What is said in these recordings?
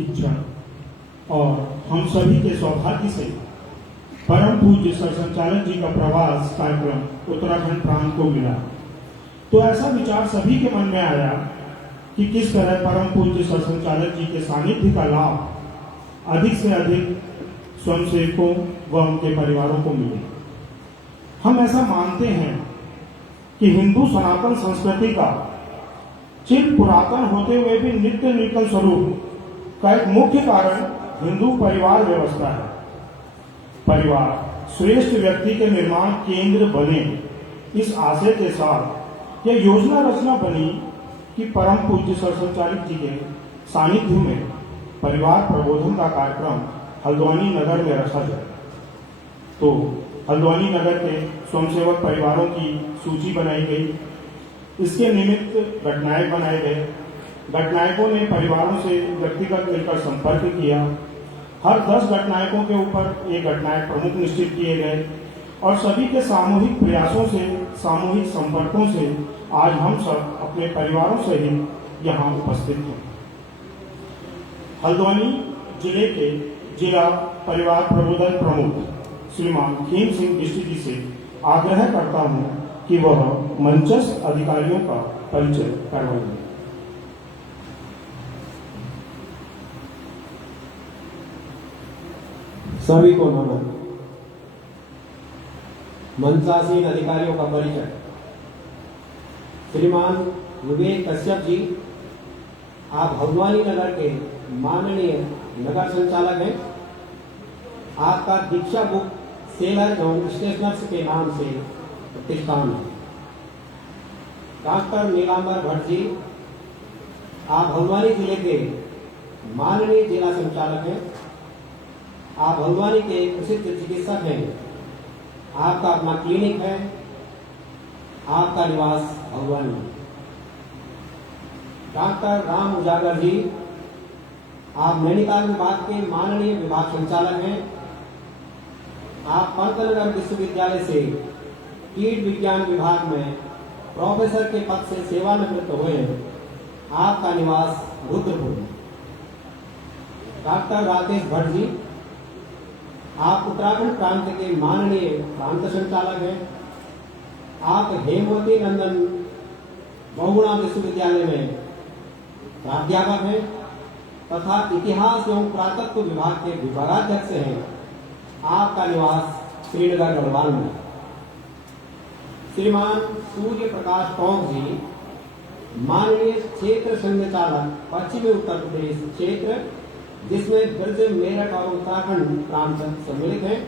इच्छा और हम सभी के सौभाग्य से परम पूज्य सर संचालक जी का प्रवास कार्यक्रम उत्तराखंड प्रांत को मिला। तो ऐसा विचार सभी के मन में आया कि किस तरह परम पूज्य सर संचालक जी के सानिध्य का लाभ अधिक से अधिक स्वयंसेवकों व उनके परिवारों को मिले। हम ऐसा मानते हैं कि हिंदू सनातन संस्कृति का चिर पुरातन होते हुए भी नित्य नूतन स्वरूप का एक मुख्य कारण हिंदू परिवार व्यवस्था है। परिवार श्रेष्ठ व्यक्ति के निर्माण केंद्र बने, इस आशय के साथ यह योजना रचना बनी कि परम पूज्य सर संचालक जी के सानिध्य में परिवार प्रबोधन का कार्यक्रम हल्द्वानी नगर में रखा जाए। तो हल्द्वानी नगर के स्वयंसेवक परिवारों की सूची बनाई गई। इसके निमित्त गठनायक बनाए गए। गठनायकों ने परिवारों से व्यक्तिगत मिलकर संपर्क किया। हर 10 गठनायकों के ऊपर एक गठनायक प्रमुख निश्चित किए गए और सभी के सामूहिक प्रयासों से, सामूहिक संपर्कों से आज हम सब अपने परिवारों से ही यहाँ उपस्थित हैं। हल्द्वानी जिले के जिला परिवार प्रबोधन प्रमुख श्रीमान खेम सिंह बिष्ट जी से आग्रह करता हूँ कि वह मंचस्थ अधिकारियों का परिचय करवाएं। सभी को नमन। मंचासीन अधिकारियों का परिचय। श्रीमान विवेक कश्यप जी, आप हल्द्वानी नगर के माननीय नगर संचालक हैं। आपका दीक्षा बुक सेलर एवं स्टेशनर्स के नाम से प्रतिष्ठान है। डॉक्टर नीलांबर भट्ट जी, आप हल्द्वानी जिले के माननीय जिला संचालक हैं। आप हल्द्वानी के प्रसिद्ध चिकित्सक हैं। आपका अपना क्लिनिक है। आपका निवास हल्द्वानी। डॉक्टर राम उजागर जी, आप नैनीताल विभाग के माननीय विभाग संचालक हैं। आप पंतनगर विश्वविद्यालय से कीट विज्ञान विभाग में प्रोफेसर के पद से सेवानिवृत्त हुए हैं। आपका निवास रुद्रपुर। डॉक्टर राकेश भट्ट जी, आप उत्तराखंड प्रांत के माननीय प्रांत संचालक हैं। आप हेमवती नंदन बहुगुणा विश्वविद्यालय में प्राध्यापक हैं तथा इतिहास एवं पुरातत्व विभाग के विभागाध्यक्ष हैं। आपका निवास श्रीनगर गढ़वाल में। श्रीमान सूर्य प्रकाश टोंक जी, माननीय क्षेत्र संचालक पश्चिमी उत्तर प्रदेश क्षेत्र, जिसमें ब्रज, मेरठ और उत्तराखंड प्रांत सम्मिलित हैं।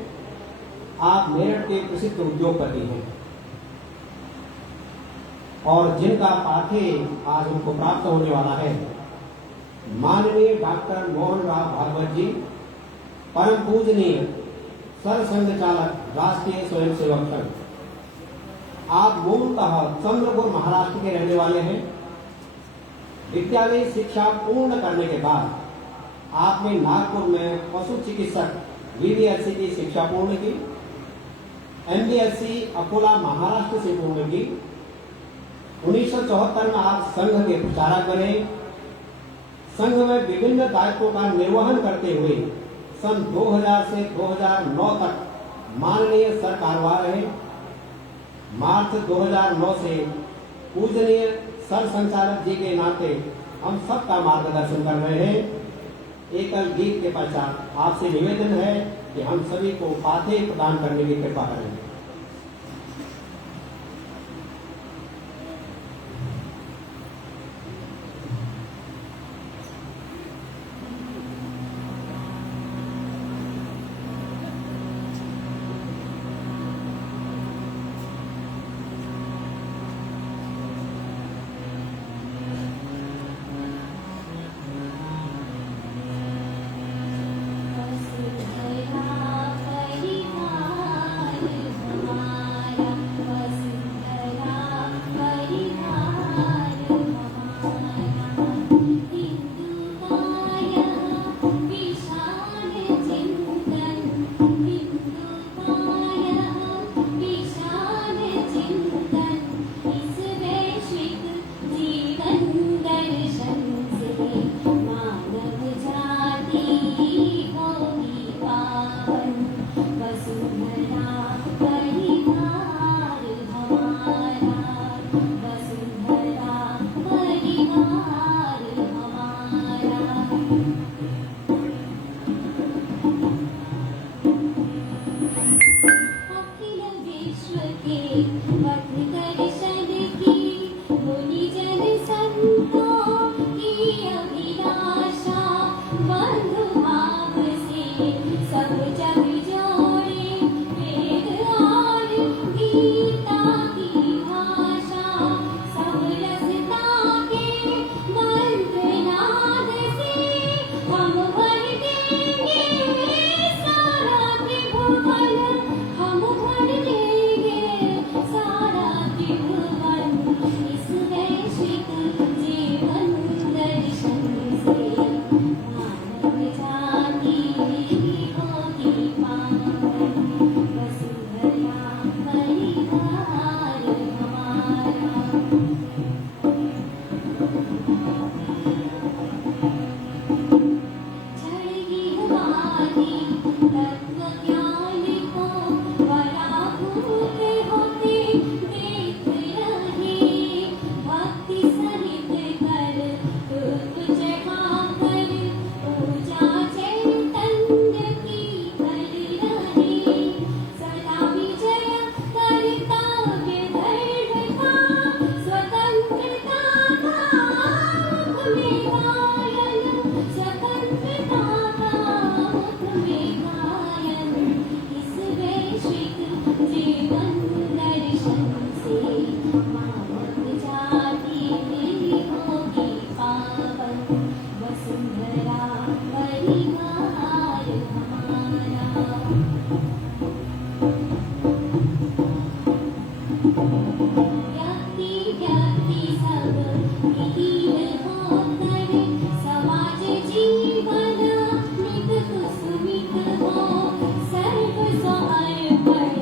आप मेरठ के प्रसिद्ध उद्योगपति हैं और जिनका पाठ्य आज उनको प्राप्त होने वाला है। माननीय डॉक्टर मोहन राव भागवत जी, परम पूजनीय सर संघचालक राष्ट्रीय स्वयंसेवक संघ। आप मूलतः चंद्रपुर महाराष्ट्र के रहने वाले हैं। विद्यालय शिक्षा पूर्ण करने के बाद आपने नागपुर में पशु चिकित्सक VVSC की शिक्षा पूर्ण की। MBSc अकोला महाराष्ट्र से पूर्ण की। 1974 में आप संघ के प्रचारक बने। संघ में विभिन्न दायित्वों का निर्वहन करते हुए सन 2000 से 2009 तक माननीय सर कार्यवाह रहे। मार्च 2009 से पूजनीय सर संचालक जी के नाते हम सबका मार्गदर्शन कर रहे हैं। एकल गीत के पश्चात आपसे निवेदन है कि हम सभी को पाते प्रदान करने की कृपा करें। वसुंधरा परिवार हमारा। व्यक्ति व्यक्ति सब विलीन होकर समाज जीवन नित कुसुमित हो। सर्व समर्पण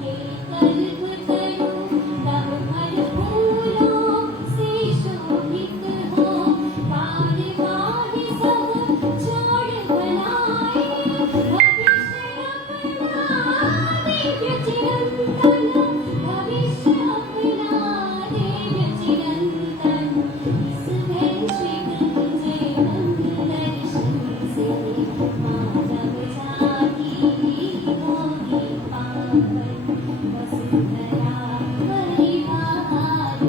के कल्प तरु तब हर फूलों से शोभित हो। कार्यवाही सब जोड़ बनाए भविष्य अपना दिव्य चिरंतन। भविष्य अपना दिव्य चिरंतन। इस वैश्विक जीवन दर्शन से मानव जाति होगी पावन। वसुंधरा परिवार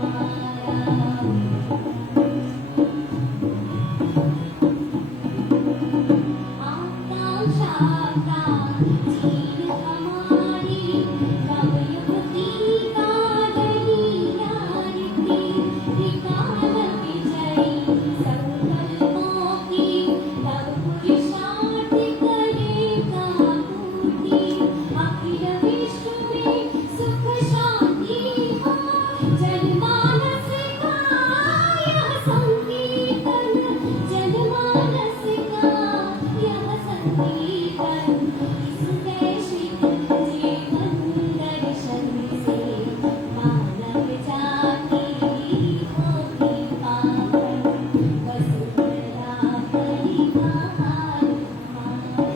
हमारा। आकांक्षा का चीर हमारी कब युवती का दरिया रीति। त्रिकाल विजयी संकल्पों की तब पुरुषार्थ करेगा पूर्ति। अखिल विश्व में सुख शांति हो। जनमानस का यह संकीर्तन। जनमानस का यह संकीर्तन। इस वैश्विक जीवन दर्शन से मानव जाति होगी पावन। वसुंधरा परिवार हमारा।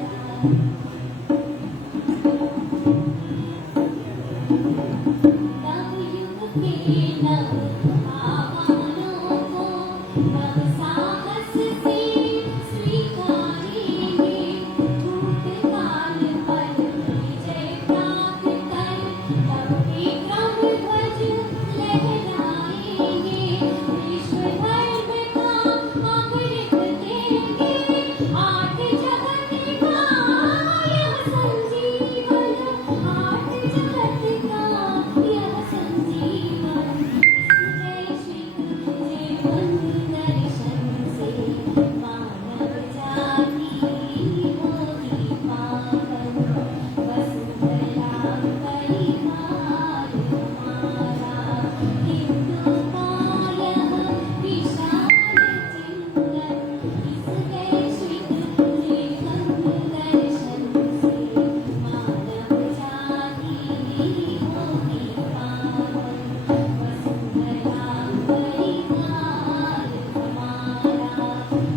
नवयुग के नव आह्वानों को नव साहस से स्वीकारेंगे। भूतकाल पर विजय प्राप्त कर तब विक्रम ध्वज लहराएंगे। विश्व धर्म का अमृत देंगे। आठ जगत का यह संजीवन। आठ जगत का यह संजीवन। इस वैश्विक जीवन दर्शन से मानव जाति होगी पावन। वसुंधरा परिवार हमारा। हिंदू का यह विशाल चिंतन। इस वैश्विक जीवन दर्शन से मानव जाति होगी पावन। वसुंधरा परिवार हमारा।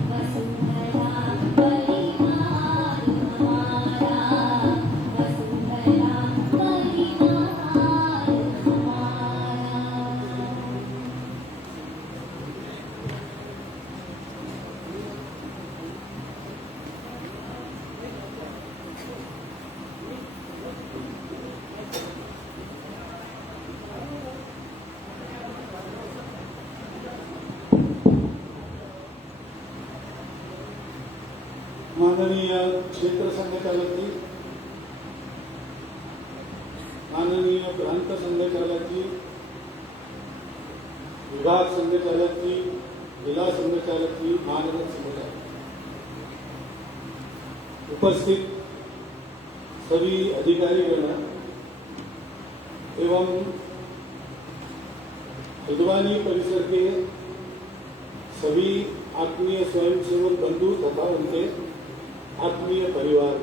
वसुंधरा परिवार हमारा। वसुंधरा परिवार हमारा। माननीय क्षेत्र संघचालक जी, माननीय प्रांत संघचालक जी, विभाग संघचालक जी, जिला संघचालक जी, महानगर संघचालक, उपस्थित सभी अधिकारीगण एवं हल्द्वानी परिसर के सभी आत्मीय स्वयंसेवक बंधु तथा उनके आत्मीय परिवार।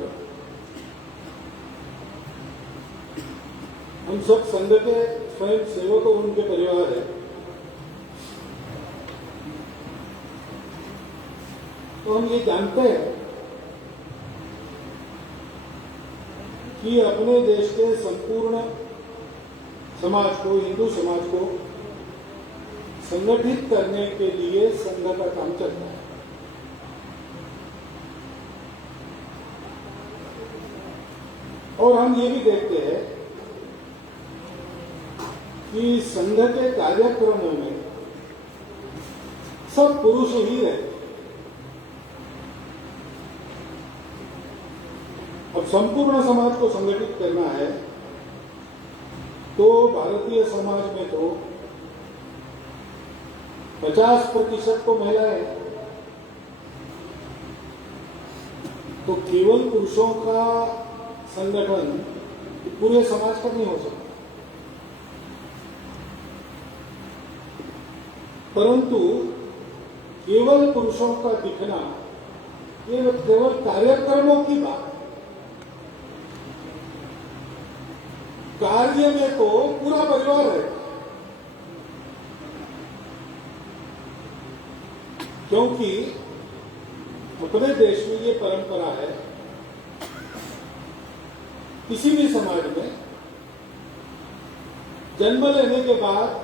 हम सब संघ के स्वयं सेवक और उनके परिवार है। तो हम ये जानते हैं कि अपने देश के संपूर्ण समाज को, हिंदू समाज को संगठित करने के लिए संघ का काम चलता है। और हम ये भी देखते हैं कि संघ के कार्यक्रमों में सब पुरुष ही रहते। अब संपूर्ण समाज को संगठित करना है तो भारतीय समाज में तो 50% तो महिलाएं हैं तो केवल पुरुषों का संगठन पूरे समाज का नहीं हो सकता, परंतु केवल पुरुषों का दिखना ये केवल कार्यक्रमों की बात है। कार्य में तो पूरा परिवार है, क्योंकि अपने देश में ये परंपरा है, किसी भी समाज में जन्म लेने के बाद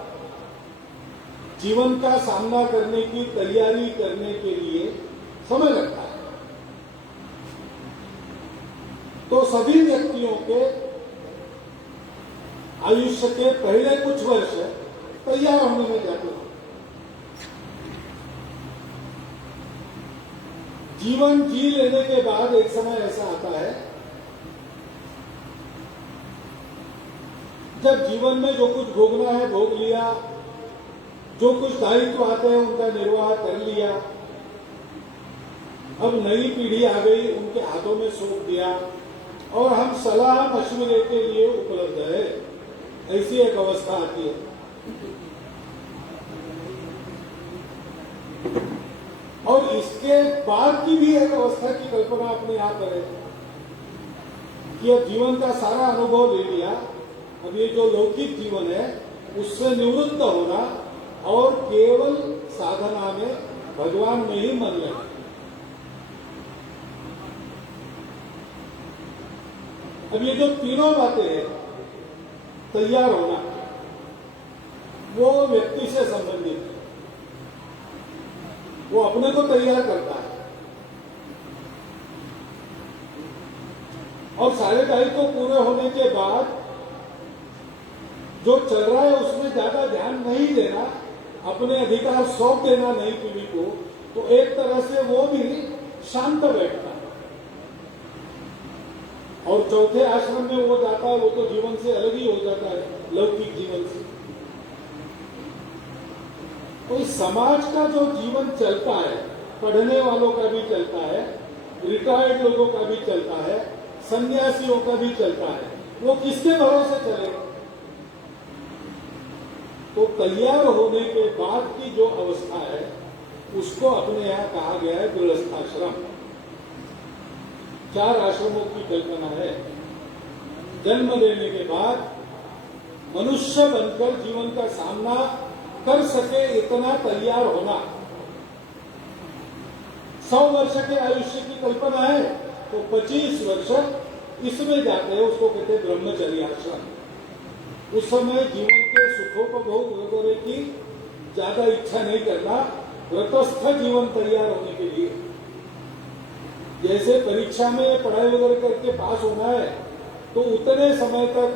जीवन का सामना करने की तैयारी करने के लिए समय लगता है। तो सभी व्यक्तियों के आयुष्य के पहले कुछ वर्ष तैयार होने में जाते हैं। जीवन जी लेने के बाद एक समय ऐसा आता है जब जीवन में जो कुछ भोगना है भोग लिया, जो कुछ दायित्व आते हैं उनका निर्वाह कर लिया, अब नई पीढ़ी आ गई, उनके हाथों में सौंप दिया और हम सलाह मशवरे के लिए उपलब्ध है, ऐसी एक अवस्था आती है। और इसके बाद की भी एक अवस्था की कल्पना अपने आप करें कि अब जीवन का सारा अनुभव ले लिया, अब ये जो लौकिक जीवन है उससे निवृत्त होना और केवल साधना में भगवान में ही मन लगे। अब ये जो तीनों बातें हैं, तैयार होना, वो व्यक्ति से संबंधित है, वो अपने को तैयार करता है और सारे दायित्व पूरे होने के बाद जो चल रहा है उसमें ज्यादा ध्यान नहीं देना, अपने अधिकार सौंप देना नई पीढ़ी को, तो एक तरह से वो भी शांत बैठता है। और चौथे आश्रम में वो जाता है, वो तो जीवन से अलग ही हो जाता है, लौकिक जीवन से। तो इस समाज का जो जीवन चलता है, पढ़ने वालों का भी चलता है, रिटायर्ड लोगों का भी चलता है, सन्यासियों का भी चलता है, वो किसके भरोसे चलेगा? तो तैयार होने के बाद की जो अवस्था है उसको अपने यहां कहा गया है गृहस्थाश्रम। 4 आश्रमों की कल्पना है। जन्म लेने के बाद मनुष्य बनकर जीवन का सामना कर सके इतना तैयार होना। 100 वर्ष के आयुष्य की कल्पना है तो 25 वर्ष इसमें जाते हैं, उसको कहते हैं ब्रह्मचर्य आश्रम। उस समय जीवन के सुखोपभोग वगैरह की ज्यादा इच्छा नहीं करना, व्रतस्थ जीवन तैयार होने के लिए। जैसे परीक्षा में पढ़ाई वगैरह करके पास होना है तो उतने समय तक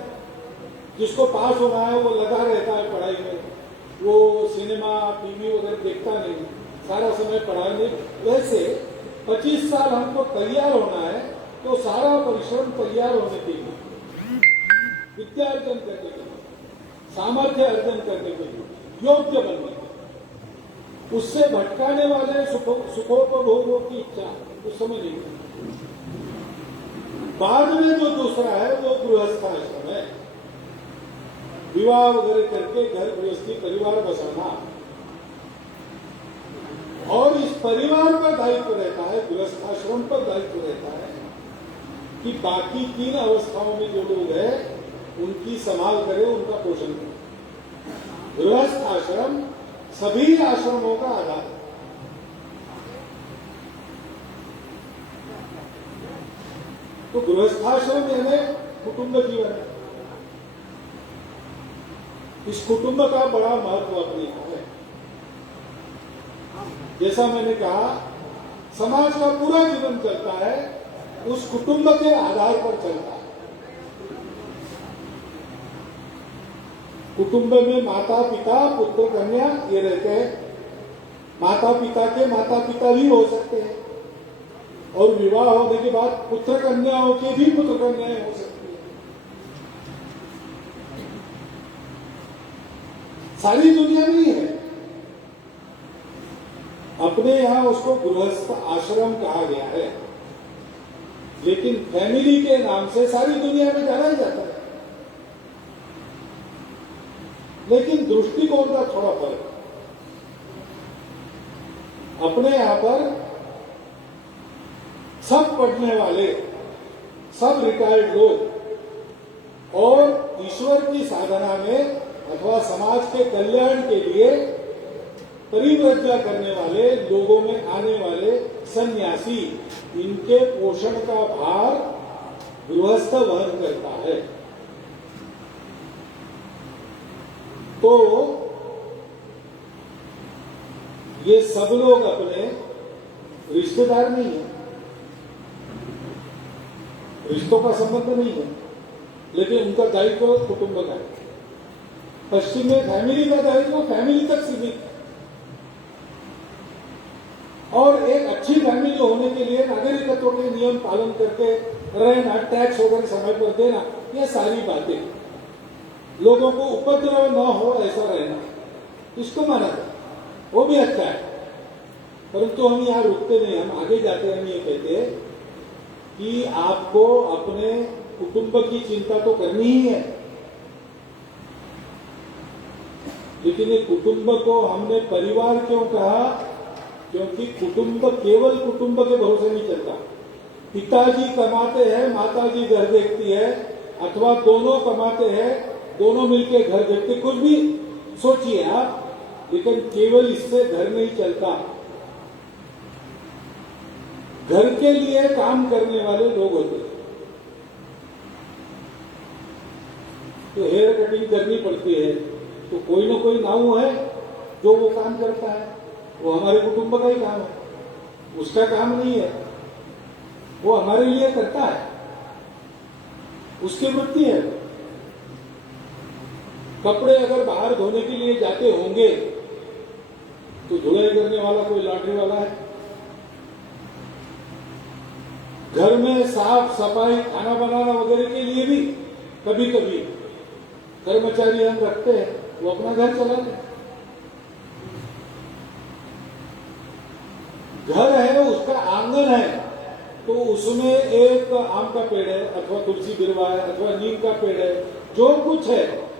जिसको पास होना है वो लगा रहता है पढ़ाई में, वो सिनेमा टीवी वगैरह देखता नहीं, सारा समय पढ़ाई में। वैसे 25 साल हमको तैयार होना है तो सारा परिश्रम तैयार होने के लिए, विद्या अर्जन करने के लिए, सामर्थ्य अर्जन करने के लिए, योग्य बनने के लिए, उससे भटकाने वाले सुखोपभोगों की इच्छा उस समय नहीं है। बाद में जो दूसरा है वो गृहस्थाश्रम है। विवाह वगैरह करके घर गृहस्थी परिवार बसाना, और इस परिवार पर दायित्व रहता है, गृहस्थाश्रम पर दायित्व रहता है कि बाकी 3 अवस्थाओं में जो लोग हैं उनकी संभाल करे, उनका पोषण करे। गृहस्थ आश्रम सभी आश्रमों का आधार है। तो गृहस्थाश्रम यानी कुटुंब जीवन है। इस कुटुंब का बड़ा महत्व अपनी है। जैसा मैंने कहा, समाज का पूरा जीवन चलता है उस कुटुंब के आधार पर चलता है। कुटुंब में माता पिता पुत्र कन्या ये रहते हैं। माता पिता के माता पिता भी हो सकते हैं और विवाह होने के बाद पुत्र कन्याओं के भी पुत्र कन्याएं हो सकती है। सारी दुनिया में ही है। अपने यहां उसको गृहस्थ आश्रम कहा गया है। लेकिन फैमिली के नाम से सारी दुनिया में जाना ही जाता है। लेकिन दृष्टिकोण का थोड़ा फर्क। अपने यहां पर सब पढ़ने वाले, सब रिटायर्ड लोग और ईश्वर की साधना में अथवा समाज के कल्याण के लिए परिव्रज्ञा करने वाले लोगों में आने वाले सन्यासी, इनके पोषण का भार गृहस्थ वहन करता है। तो ये सब लोग अपने रिश्तेदार नहीं है, रिश्तों का संबंध नहीं है, लेकिन उनका दायित्व कुटुंब का है। पश्चिम में फैमिली का दायित्व फैमिली तक सीमित है। और एक अच्छी फैमिली होने के लिए नागरिकत्व के नियम पालन करके रहना, टैक्स वगैरह समय पर देना, ये सारी बातें, लोगों को उपद्रव न हो ऐसा रहना, इसको माना जाए, वो भी अच्छा है। परंतु हम यहां रुकते नहीं, हम आगे जाते हम ये कहते हैं कि आपको अपने कुटुंब की चिंता तो करनी ही है, लेकिन ये कुटुंब को हमने परिवार क्यों कहा? क्योंकि कुटुंब केवल कुटुंब के भरोसे नहीं चलता। पिताजी कमाते हैं, माताजी घर देखती है, अथवा दोनों कमाते हैं, दोनों मिलकर घर देखते, कुछ भी सोचिए आप, लेकिन केवल इससे घर नहीं चलता। घर के लिए काम करने वाले लोग होते हैं, तो हेयर कटिंग करनी पड़ती है, तो कोई ना कोई नाऊ है जो वो काम करता है, वो हमारे कुटुंब का ही काम है, उसका काम नहीं है, वो हमारे लिए करता है, उसकी वृत्ति है। कपड़े अगर बाहर धोने के लिए जाते होंगे तो धुलाई करने वाला कोई लॉन्ड्री वाला है। घर में साफ सफाई, खाना बनाना वगैरह के लिए भी कभी कभी कर्मचारी हम रखते हैं, वो अपना घर चलाते हैं। घर है, उसका आंगन है, तो उसमें एक आम का पेड़ है, अथवा तुलसी बिरवा है, अथवा नीम का पेड़ है, जो कुछ है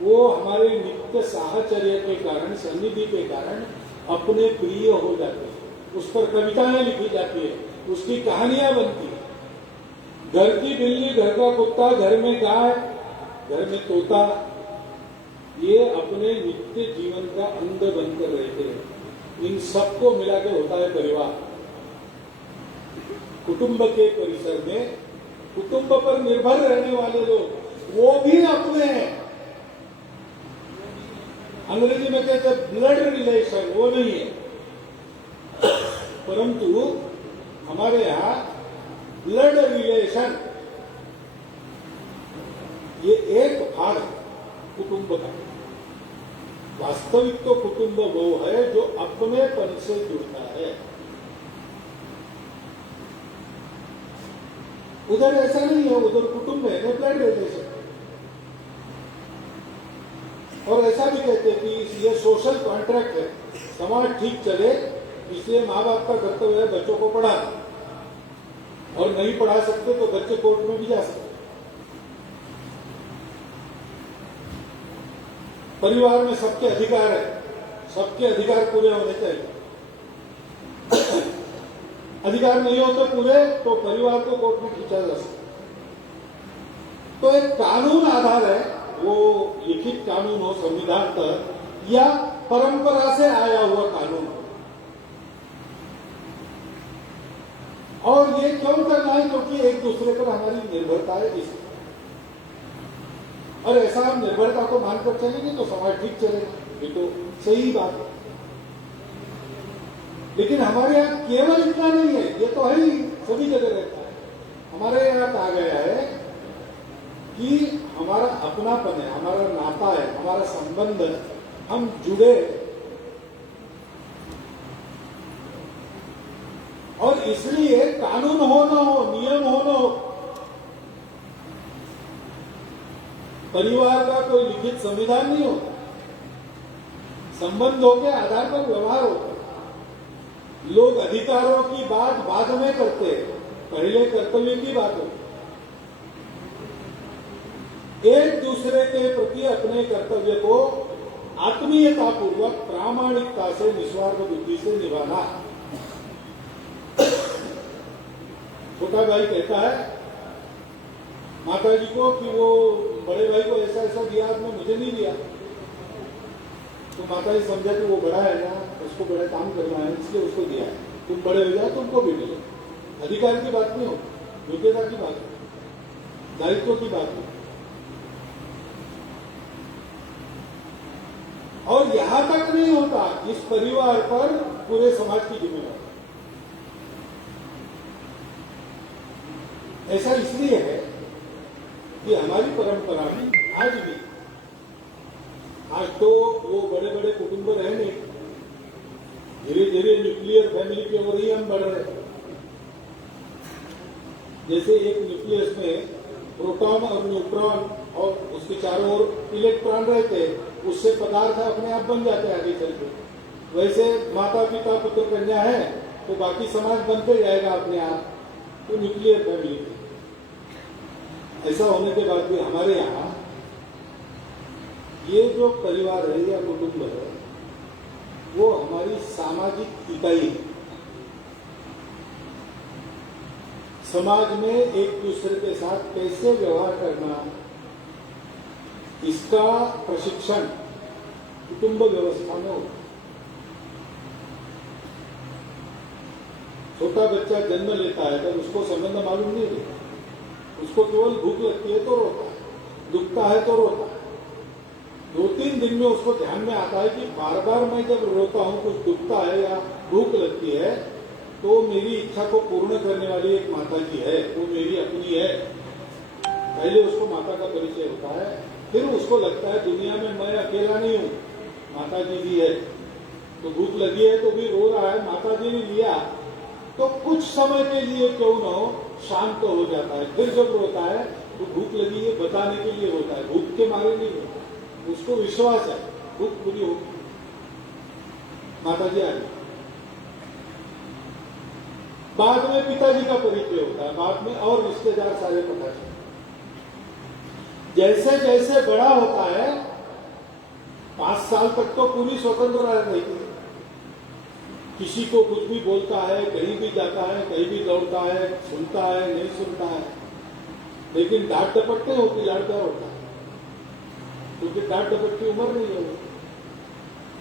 वो हमारे नित्य साहचर्य के कारण, सन्निधि के कारण अपने प्रिय हो जाते हैं। उस पर कविताएं लिखी जाती है, उसकी कहानियां बनती है। घर की बिल्ली, घर का कुत्ता, घर में गाय, घर में तोता, ये अपने नित्य जीवन का अंग बनकर रहते हैं। इन सबको मिला के होता है परिवार। कुटुंब के परिसर में कुटुंब पर निर्भर रहने वाले लोग, वो भी अपने हैं। अंग्रेजी में कहते हैं ब्लड रिलेशन, वो नहीं है, परंतु हमारे यहां ब्लड रिलेशन ये एक भाग कुटुंब का। वास्तविक तो कुटुंब वो है जो अपनेपन से जुड़ता है। उधर ऐसा नहीं है, उधर कुटुंब है, ब्लड रिलेशन। और ऐसा भी कहते हैं कि ये सोशल कॉन्ट्रैक्ट है, समाज ठीक चले इसलिए माँ बाप का कर्तव्य है बच्चों को पढ़ाना, और नहीं पढ़ा सकते तो बच्चे कोर्ट में भी जा सकते। परिवार में सबके अधिकार है, सबके अधिकार पूरे होने चाहिए। अधिकार नहीं होते पूरे तो परिवार को कोर्ट में खींचा जा सकता। तो एक कानून आधार है, वो लिखित कानून हो संविधान तक या परंपरा से आया हुआ कानून हो। और ये क्यों करना है? क्योंकि एक दूसरे पर हमारी निर्भरता है इसलिए। और ऐसा हम निर्भरता को मानकर चलेंगे तो समाज ठीक चलेगा, ये तो सही बात है। लेकिन हमारे यहाँ केवल इतना नहीं है, ये तो है ही, सभी जगह रहता है। हमारे यहाँ कहा गया है कि हमारा अपनापन है, हमारा नाता है, हमारा संबंध है, हम जुड़े। और इसलिए कानून हो न हो, नियम हो न हो, परिवार का कोई लिखित संविधान नहीं होता। संबंधों के आधार पर व्यवहार होता है। लोग अधिकारों की बात बाद में करते हैं, पहले कर्तव्य की बात हो, एक दूसरे के प्रति अपने कर्तव्य को आत्मीयता पूर्वक प्रामाणिकता से निस्वार्थ बुद्धि से निभाना। छोटा भाई कहता है माता जी को कि वो बड़े भाई को ऐसा ऐसा दिया, आपने मुझे नहीं दिया। तो माता जी समझा कि वो बड़ा है ना, उसको बड़ा काम करना है, इसलिए उसको दिया है। तुम बड़े हो जाओ, तुमको भी मिले। अधिकार की बात नहीं हो, योग्यता की बात हो, दायित्व की बात हो। और यहां तक नहीं होता, इस परिवार पर पूरे समाज की जिम्मेदारी। ऐसा इसलिए है कि हमारी परंपरा में आज भी, आज तो वो बड़े बड़े कुटुंब रहे नहीं, धीरे धीरे न्यूक्लियर फैमिली की ओर ही हम बढ़ रहे हैं। जैसे एक न्यूक्लियस में प्रोटॉन और न्यूट्रॉन और उसके चारों ओर इलेक्ट्रॉन रहते हैं, उससे पदार्थ अपने आप बन जाते हैं आगे चल के। वैसे माता पिता पुत्र कन्या है तो बाकी समाज बनते जाएगा अपने आप। तो न्यूक्लियर फैमिली, ऐसा होने के बाद भी हमारे यहाँ ये जो परिवार है या कुटुंब है, वो हमारी सामाजिक इकाई है। समाज में एक दूसरे के साथ कैसे व्यवहार करना, इसका प्रशिक्षण कुटुंब व्यवस्था में होता है। छोटा बच्चा जन्म लेता है तो उसको संबंध मालूम नहीं रहता, उसको केवल भूख लगती है तो रोता है, दुखता है तो रोता है। 2-3 दिन में उसको ध्यान में आता है कि बार बार मैं जब रोता हूं, कुछ दुखता है या भूख लगती है, तो मेरी इच्छा को पूर्ण करने वाली एक माता जी है, वो मेरी अपनी है। पहले उसको माता का परिचय होता है, फिर उसको लगता है दुनिया में मैं अकेला नहीं हूं, माता जी भी है। तो भूख लगी है तो भी रो रहा है, माता जी ने लिया तो कुछ समय के लिए क्यों न हो शांत हो जाता है। फिर जब रोता है तो भूख लगी है बताने के लिए रोता है, भूख के मारे नहीं रोता, उसको विश्वास है भूख पूरी होगी, माता जी आ गई। बाद में पिताजी का परिचय होता है, बाद में और रिश्तेदार सारे पता चलते। जैसे जैसे बड़ा होता है, 5 साल तक तो पूरी स्वतंत्रता रहती है, किसी को कुछ भी बोलता है, कहीं भी जाता है, कहीं भी दौड़ता है, सुनता है नहीं सुनता है। लेकिन डांट डपट नहीं होती, लाड़ प्यार होता है, क्योंकि डांट डपट की उम्र नहीं है,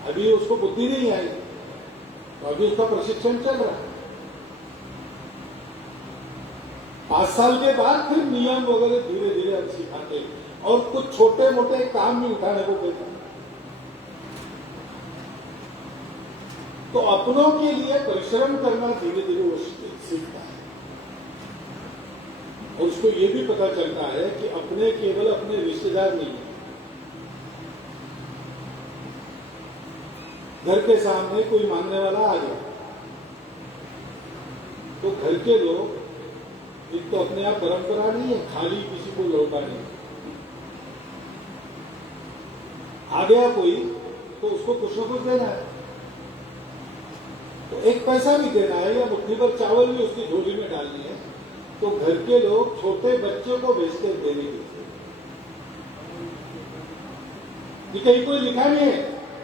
अभी उसको बुद्धि नहीं आई, तो अभी उसका प्रशिक्षण चल रहा है। 5 साल के बाद फिर नियम वगैरह धीरे धीरे हम सिखाते हैं और कुछ छोटे मोटे काम भी उठाने को कहते हैं। तो अपनों के लिए परिश्रम करना धीरे धीरे वो सीखता है और उसको ये भी पता चलता है कि अपने केवल अपने रिश्तेदार नहीं है। घर के सामने कोई मांगने वाला आ गया तो घर के लोग, एक तो अपने आप परंपरा नहीं है खाली किसी को लौटाने, आ गया कोई तो उसको कुछ न कुछ देना है, तो एक पैसा भी देना है या मुट्ठी भर चावल भी उसकी झोली में डालनी है। तो घर के लोग छोटे बच्चे को भेजते देने के लिए, कहीं कोई लिखा नहीं है,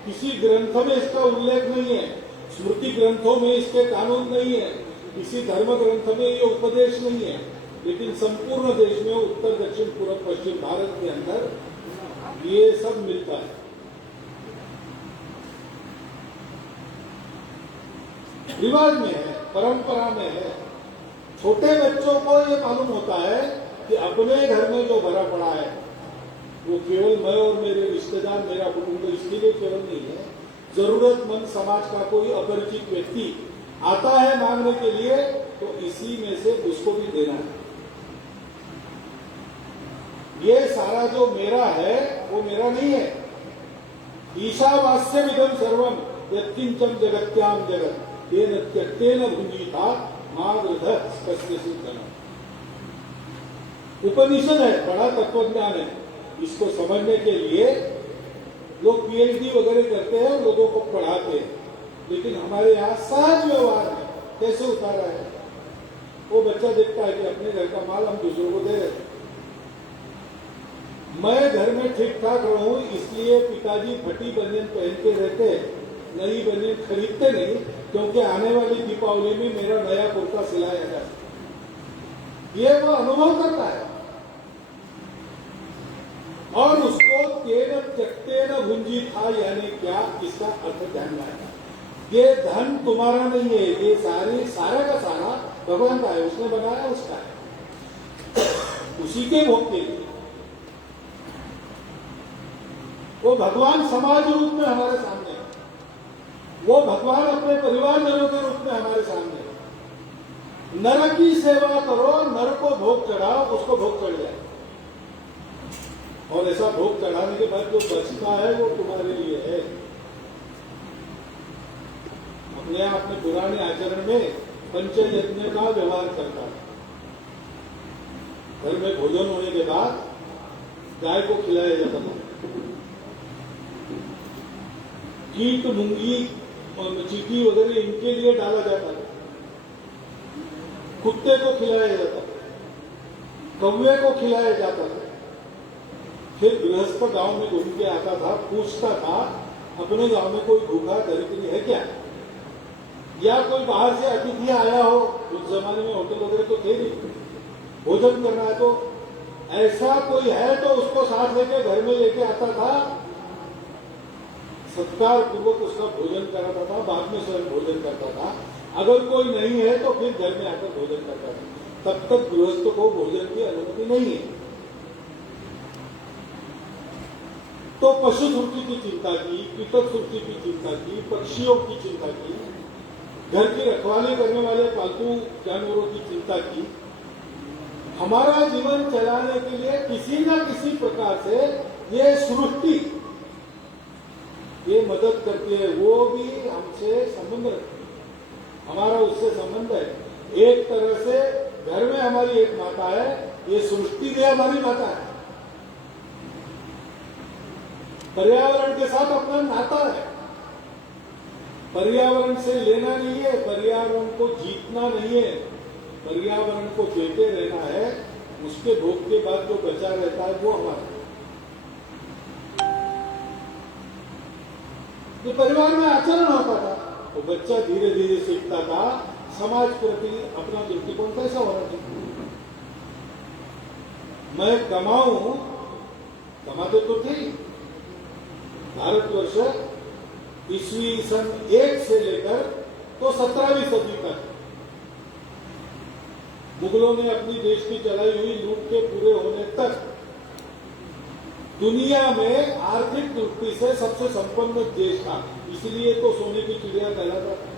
किसी ग्रंथ में इसका उल्लेख नहीं है, स्मृति ग्रंथों में इसके कानून नहीं है, किसी धर्म ग्रंथ में ये उपदेश नहीं है, लेकिन संपूर्ण देश में उत्तर दक्षिण पूर्व पश्चिम भारत के अंदर ये सब मिलता है। रिवाज में है, परंपरा में है। छोटे बच्चों को ये मालूम होता है कि अपने घर में जो भरा पड़ा है वो केवल मैं और मेरे रिश्तेदार, मेरा कुटुंब इसलिए केवल नहीं है, जरूरतमंद समाज का कोई अपरिचित व्यक्ति आता है मांगने के लिए तो इसी में से उसको भी देना है। ये सारा जो मेरा है वो मेरा नहीं है। ईशावास्यमिदं सर्वम यत्किंचन जगत्याम जगत तेन त्यक्तेन भुंजीता मागृध स्पष्ट सिद्धना। उपनिषद है, बड़ा तत्वज्ञान है। इसको समझने के लिए लोग पीएचडी वगैरह करते हैं, लोगों को पढ़ाते हैं, लेकिन हमारे यहाँ सहज व्यवहार है। कैसे उतारा है? वो बच्चा देखता है कि अपने घर का माल हम दूसरों को दे रहे हैं। मैं घर में ठीक ठाक रहूं इसलिए पिताजी फटी बनियान पहन के रहते, नई बनियान खरीदते नहीं, क्योंकि आने वाली दीपावली में मेरा नया कुर्ता सिलाया जाए। ये वो अनुभव करता है और उसको तेन चकतेन भुंजी था यानी क्या, इसका अर्थ ध्यान में आएगा। ये धन तुम्हारा नहीं है, ये सारा का सारा भगवान का है, उसने बनाया, उसका है, उसी के भोग के लिए। वो भगवान समाज रूप में हमारे सामने है, वो भगवान अपने परिवारजनों के रूप में हमारे सामने है। नर की सेवा करो, नर को भोग चढ़ाओ, उसको भोग चढ़ जाए, और ऐसा भोग चढ़ाने के बाद जो बचता है वो तुम्हारे लिए है। अपने पुराने आचरण में पंचयज्ञ का व्यवहार करता है। घर में भोजन होने के बाद गाय को खिलाया जाता था, कीट मूंगी चीटी वगैरह इनके लिए डाला जाता था, कुत्ते को खिलाया जाता था, कौवे को खिलाया जाता था। फिर गृहस्थ गांव में घूम के आता था, पूछता था अपने गांव में कोई भूखा दरिद्री है क्या, या कोई बाहर से अतिथि आया हो। उस जमाने में होटल वगैरह तो थे नहीं, भोजन करना है तो ऐसा कोई है तो उसको साथ लेके घर में लेके आता था, सत्कार पूर्वक उसका भोजन कराता था, बाद में स्वयं भोजन करता था। अगर कोई नहीं है तो फिर घर में आकर भोजन करता था। तब तक गृहस्थ को भोजन की अनुमति नहीं है। तो पशु सूची की चिंता की, कीटक सूची की चिंता की, पक्षियों की चिंता की, घर की रखवाली करने वाले पालतू जानवरों की चिंता की। हमारा जीवन चलाने के लिए किसी न किसी प्रकार से ये सृष्टि ये मदद करती है, वो भी हमसे संबंध रखती है, हमारा उससे संबंध है। एक तरह से घर में हमारी एक माता है, ये सृष्टि भी हमारी माता है। पर्यावरण के साथ अपना नाता है, पर्यावरण से लेना नहीं है, पर्यावरण को जीतना नहीं है, पर्यावरण को देते रहना है। उसके भोग के बाद जो बचा रहता है वो हमारा। जो परिवार में आचरण होता था तो बच्चा धीरे धीरे सीखता था समाज प्रति अपना दृष्टिकोण कैसा होना चाहिए। मैं कमाऊं, कमाते तो थे। भारतवर्ष ईस्वी सन 1 से लेकर तो 17वीं सदी तक मुगलों ने अपनी देश की चलाई हुई लूट के पूरे होने तक दुनिया में आर्थिक दृष्टि से सबसे संपन्न देश था, इसलिए तो सोने की चिड़िया कहलाता था।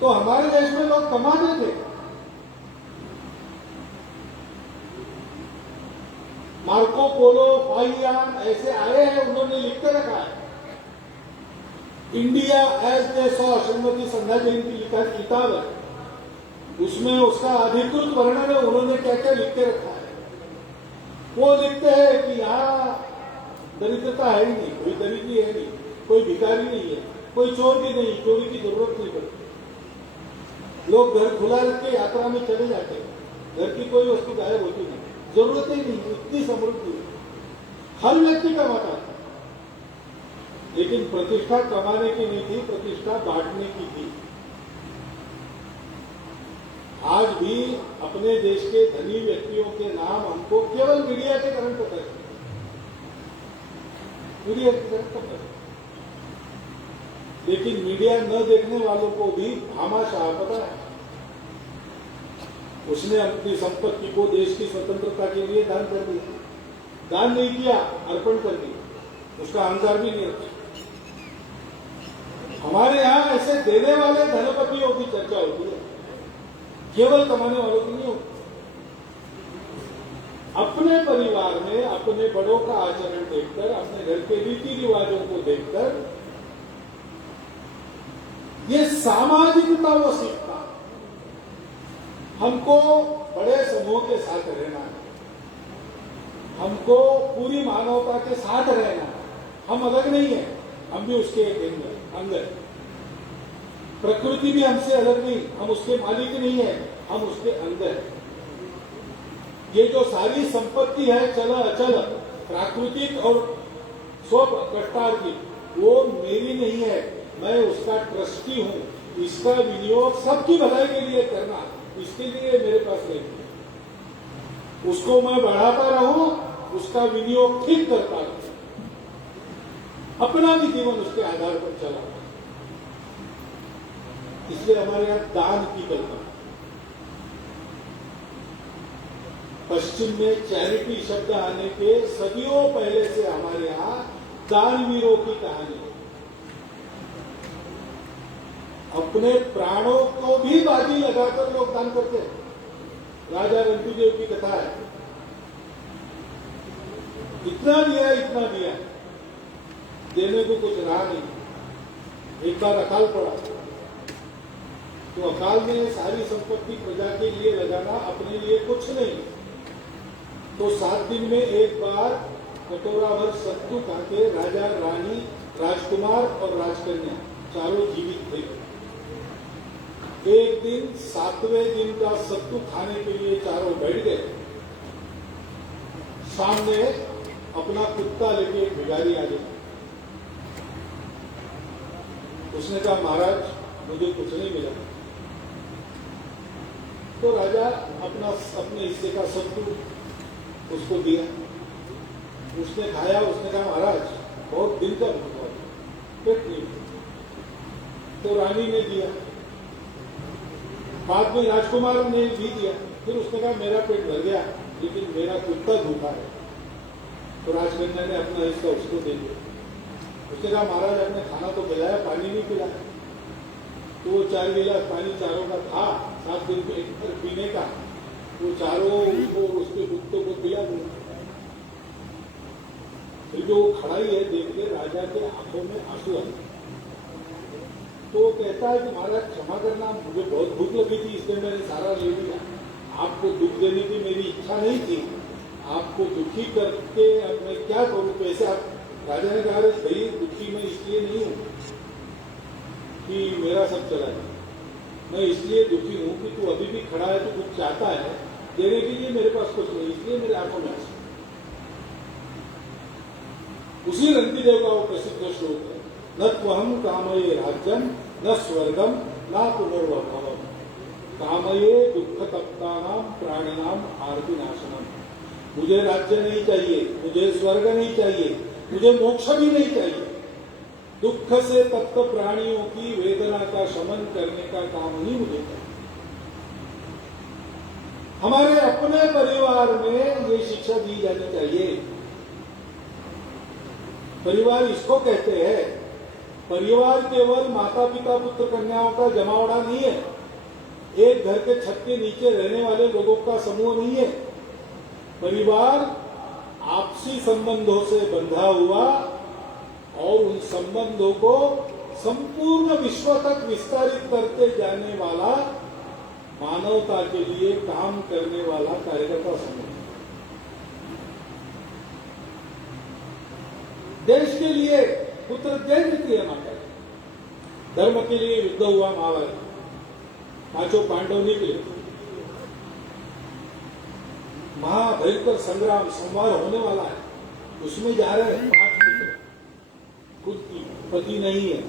तो हमारे देश में लोग कमाते थे। मार्को पोलो, फाहियान ऐसे आए हैं, उन्होंने लिख के रखा है। India as they saw, Shrimati Sandhya Jain की लिखा किताब है, उसमें उसका अधिकृत वर्णन है, उन्होंने क्या क्या लिख के रखा है। वो लिखते हैं कि यहाँ दरिद्रता है ही नहीं, कोई दरिद्री है नहीं, कोई भिखारी नहीं है, कोई चोर भी नहीं, चोरी की जरूरत नहीं पड़ती। लोग घर खुला रख के यात्रा में चले जाते हैं, घर की कोई वस्तु गायब होती नहीं, जरूरत ही नहीं, इतनी समृद्धि है, हर व्यक्ति कमाता है। लेकिन प्रतिष्ठा कमाने की नहीं थी, प्रतिष्ठा बांटने की थी। आज भी अपने देश के धनी व्यक्तियों के नाम हमको केवल मीडिया के कारण पता है, मीडिया के कारण पता है। लेकिन मीडिया न देखने वालों को भी भामाशाह पता है। उसने अपनी संपत्ति को देश की स्वतंत्रता के लिए दान कर दिया, दान नहीं किया, अर्पण कर दिया, उसका अहंकार भी नहीं रखा। हमारे यहां ऐसे देने वाले धनपतियों की चर्चा होती है, केवल कमाने वालों की नहीं होती। अपने परिवार में अपने बड़ों का आचरण देखकर, अपने घर के रीति रिवाजों को देखकर ये सामाजिकता वो सीखता। हमको बड़े समूह के साथ रहना है, हमको पूरी मानवता के साथ रहना है, हम अलग नहीं है, हम भी उसके एक अंग हैं। प्रकृति भी हमसे अलग नहीं, हम उसके मालिक नहीं है, हम उसके अंदर हैं। ये जो सारी संपत्ति है चल अचल, प्राकृतिक और स्वकष्टार्जित, वो मेरी नहीं है, मैं उसका ट्रस्टी हूं। इसका विनियोग सबकी भलाई के लिए करना, इसके लिए मेरे पास नहीं है। उसको मैं बढ़ाता रहूं, उसका विनियोग ठीक करता रहूं, अपना भी जीवन उसके आधार पर चला। इसलिए हमारे यहां दान की कल्पना, पश्चिम में चैरिटी शब्द आने के सदियों पहले से हमारे यहां दानवीरों की कहानी है। अपने प्राणों को भी बाजी लगाकर लोग दान करते हैं। राजा रणदेव की कथा है, इतना दिया, देने को कुछ रहा नहीं। एक बार अकाल पड़ा, तो अकाल में सारी संपत्ति प्रजा के लिए लगाना, अपने लिए कुछ नहीं। तो 7 दिन में एक बार कटोरा भर सत्तू खाके राजा, रानी, राजकुमार और राजकन्या चारों जीवित थे। एक दिन 7वें दिन का सत्तू खाने के लिए चारों बैठ गए। सामने अपना कुत्ता लेके एक भिखारी आ गया। उसने कहा, महाराज मुझे कुछ नहीं मिला। तो राजा अपने हिस्से का सत्तू उसको दिया। उसने खाया। उसने कहा, महाराज बहुत दिन का भूखा है, पेट नहीं। तो रानी ने दिया, बाद में राजकुमार ने भी दिया। फिर उसने कहा, मेरा पेट भर गया, लेकिन मेरा कुत्ता भूखा है। तो राजकन्या ने अपना हिस्सा उसको दे दिया। उसने कहा, महाराज आपने खाना तो खिलाया, पानी नहीं पिलाया। तो वो 4 गिलास पानी चारों का था, 7 दिन में एक बार पीने का, वो चारों उसको उसके कुत्तों को पिला दिया। फिर जो खड़ाई है देख के राजा के आंखों में आंसू आ गए। तो वो कहता है कि महाराज क्षमा करना, मुझे बहुत भूख लगी थी, इसलिए मैंने सारा ले लिया। आपको दुख देने की मेरी इच्छा नहीं थी, आपको दुखी करके अब मैं क्या करूं, कैसे आप। राजा ने कहा, भाई दुखी मैं इसलिए नहीं हूं कि मेरा सब चला है, मैं इसलिए दुखी हूं कि तू अभी भी खड़ा है, तू कुछ चाहता है, देने के लिए मेरे पास कुछ नहीं, इसलिए मेरे आंखों में आंसू। उसी रणदेव का वो प्रसिद्ध श्लोक है, न त्वहं कामये राज्यम न स्वर्गम न पुनर्भवम, कामये दुख तप्तानाम प्राणिनाम आर्तिनाशनम। मुझे राज्य नहीं चाहिए, मुझे स्वर्ग नहीं चाहिए, मुझे मोक्ष भी नहीं चाहिए। दुख से तप्त प्राणियों की वेदना का शमन करने का काम ही मुझे चाहिए। हमारे अपने परिवार में ये शिक्षा दी जानी चाहिए। परिवार इसको कहते हैं, परिवार केवल माता पिता पुत्र कन्याओं का जमावड़ा नहीं है, एक घर के छत के नीचे रहने वाले लोगों का समूह नहीं है। परिवार आपसी संबंधों से बंधा हुआ और उन संबंधों को संपूर्ण विश्व तक विस्तारित करते जाने वाला, मानवता के लिए काम करने वाला कार्यकर्ता समूह। देश के लिए पुत्र जन्म किया माता, धर्म के लिए युद्ध हुआ महाभारत, 5 पांडव निकले, महाभयंकर संग्राम संवार होने वाला है, उसमें जा रहे हैं 5 पुत्र। खुद की पति नहीं है,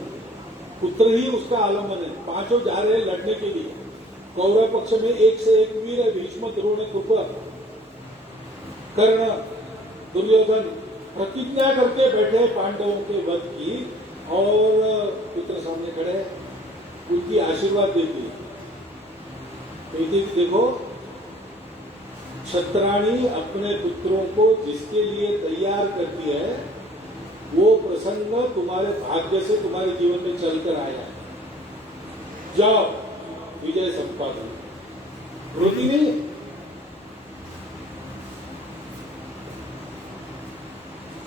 पुत्र ही उसका आलम्बन है। 5 जा रहे हैं लड़ने के लिए। कौरव पक्ष में एक से एक वीर है, भीष्म, द्रोण, कृप, कर्ण, दुर्योधन प्रतिज्ञा करके बैठे पांडवों के वध की, और पुत्र सामने खड़े उनकी आशीर्वाद देती है। कहती कि देखो, क्षत्राणी अपने पुत्रों को जिसके लिए तैयार करती है, वो प्रसंग तुम्हारे भाग्य से तुम्हारे जीवन में चलकर आया है। जाओ विजय संपादन। रोती नहीं है।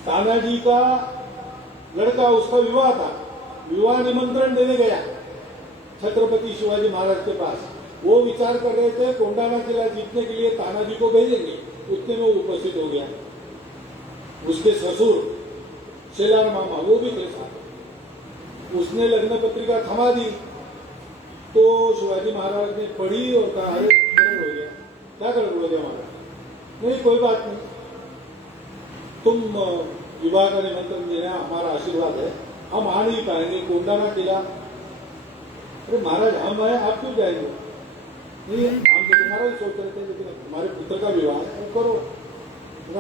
तानाजी का लड़का, उसका विवाह था, विवाह निमंत्रण देने गया छत्रपति शिवाजी महाराज के पास। वो विचार कर रहे थे कोंडाना किला जीतने के लिए तानाजी को भेजेंगे, उतने में वो उपस्थित हो गया। उसके ससुर शेलार मामा वो भी थे साथ। उसने लग्न पत्रिका थमा दी, तो शिवाजी महाराज ने पढ़ी और कहा अरे गड़बड़ हो गया। क्या गड़बड़ हो गया महाराज? नहीं कोई बात नहीं, तुम विवाह का निमंत्रण देना हमारा आशीर्वाद है, हम आ नहीं पाएंगे, कोंडाना किला। अरे महाराज हम आए, आप क्यों जाएंगे? नहीं हम तो तुम्हारा ही सोच रहे थे, लेकिन हमारे पुत्र का विवाह है, वो करो।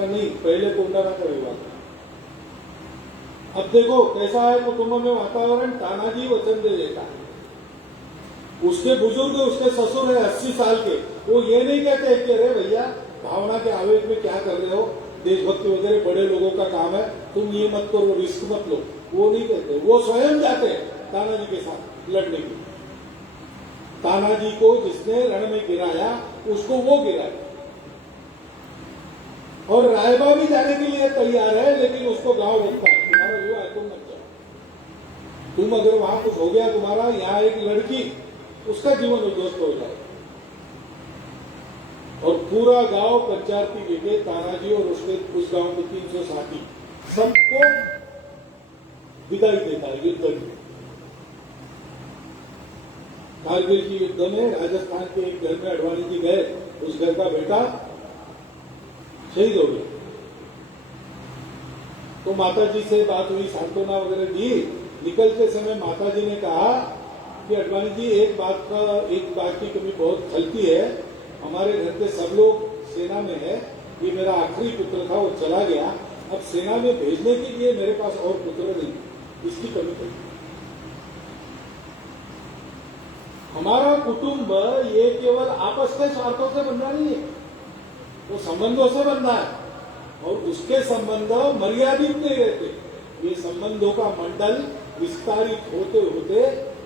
नहीं पहले कोंडाना का विवाह। अब देखो कैसा है कुटुंब में वातावरण, तानाजी वचन दे देता है। उसके बुजुर्ग, उसके ससुर है 80 साल के, वो ये नहीं कहते कि अरे भैया भावना के आवेग में क्या कर रहे हो, देशभक्ति वगैरह बड़े लोगों का काम है, तुम ये मत करो, रिस्क मत लो, वो नहीं कहते। वो स्वयं जाते तानाजी के साथ लड़ने के। तानाजी को जिसने रण में गिराया उसको वो गिराया, और रायबा भी जाने के लिए तैयार है, लेकिन उसको गांव रोकता है, तुम्हारा विवाह है तुम मत जाओ। तुम अगर वहां कुछ हो गया तुम्हारा, यहाँ एक लड़की, उसका जीवन उद्ध्वस्त हो जाए। और पूरा गांव पंचायती लेके तानाजी और उसके उस गांव के 300 साथी सबको विदाई देता है युद्ध में। कारगिल की युद्ध में राजस्थान के एक घर में अडवाणी जी गए, उस घर का बेटा शहीद हो गया। तो माता जी से बात हुई, सांत्वना वगैरह दी। निकलते समय माता जी ने कहा कि अडवाणी जी एक बात की कमी बहुत खलती है, हमारे घर के सब लोग सेना में है, ये मेरा आखिरी पुत्र था वो चला गया, अब सेना में भेजने के लिए मेरे पास और पुत्र नहीं, इसकी कमी थी। हमारा कुटुंब ये केवल आपस के स्वार्थों से बंधा नहीं है, वो संबंधों से बंधा है, और उसके संबंध मर्यादित नहीं रहते। ये संबंधों का मंडल विस्तारित होते होते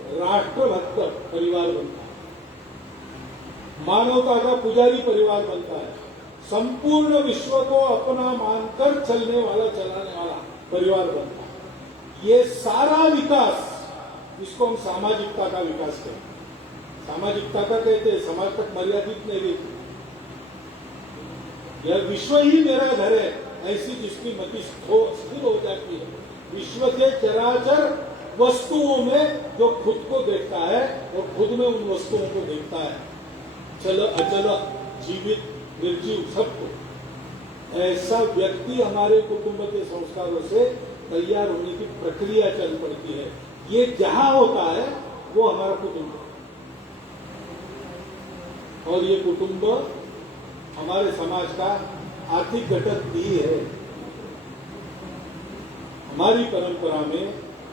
राष्ट्रभक्त परिवार बनता है, मानवता का पुजारी परिवार बनता है, संपूर्ण विश्व को अपना मानकर चलने वाला चलाने वाला परिवार बनता है। ये सारा विकास, इसको हम सामाजिकता का विकास कहते हैं। सामाजिकता का कहते हैं, समाज तक मर्यादित नहीं रहती। यह विश्व ही मेरा घर है, ऐसी जिसकी मति स्थिर हो जाती है विश्व के चराचर वस्तुओं में, जो खुद को देखता है और खुद में उन वस्तुओं को देखता है, चल अचल, जीवित निर्जीव सबको। ऐसा व्यक्ति हमारे कुटुंब के संस्कारों से तैयार होने की प्रक्रिया चल पड़ती है। ये जहां होता है वो हमारा कुटुंब है, और ये कुटुंब हमारे समाज का आर्थिक घटक भी है। हमारी परंपरा में,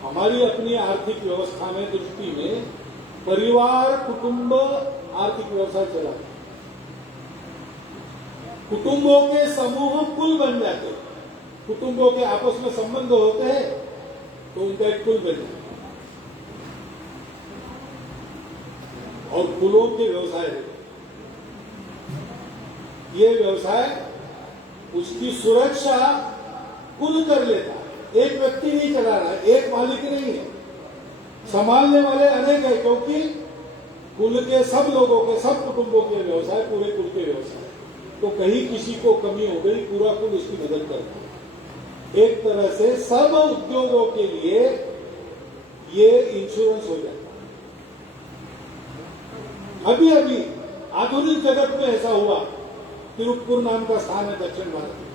हमारी अपनी आर्थिक व्यवस्था में, दृष्टि में परिवार, कुटुंब आर्थिक व्यवस्था चला। कुटुंबों के समूह कुल बन जाते, कुटुंबों के आपस में संबंध होते हैं तो उनका एक कुल बन जाता, और कुलों के व्यवसाय है। ये व्यवसाय, उसकी सुरक्षा कुल कर लेता है, एक व्यक्ति नहीं चला रहा है, एक मालिक नहीं है, संभालने वाले अनेक है, क्योंकि कुल के सब लोगों के, सब कुटुंबों के व्यवसाय पूरे कुल के व्यवसाय। तो कहीं किसी को कमी हो गई, पूरा कुल उसकी मदद करता है। एक तरह से सब उद्योगों के लिए ये इंश्योरेंस हो जाता है। अभी अभी आधुनिक जगत में ऐसा हुआ, तिरुपपुर नाम का स्थान है दक्षिण भारत में,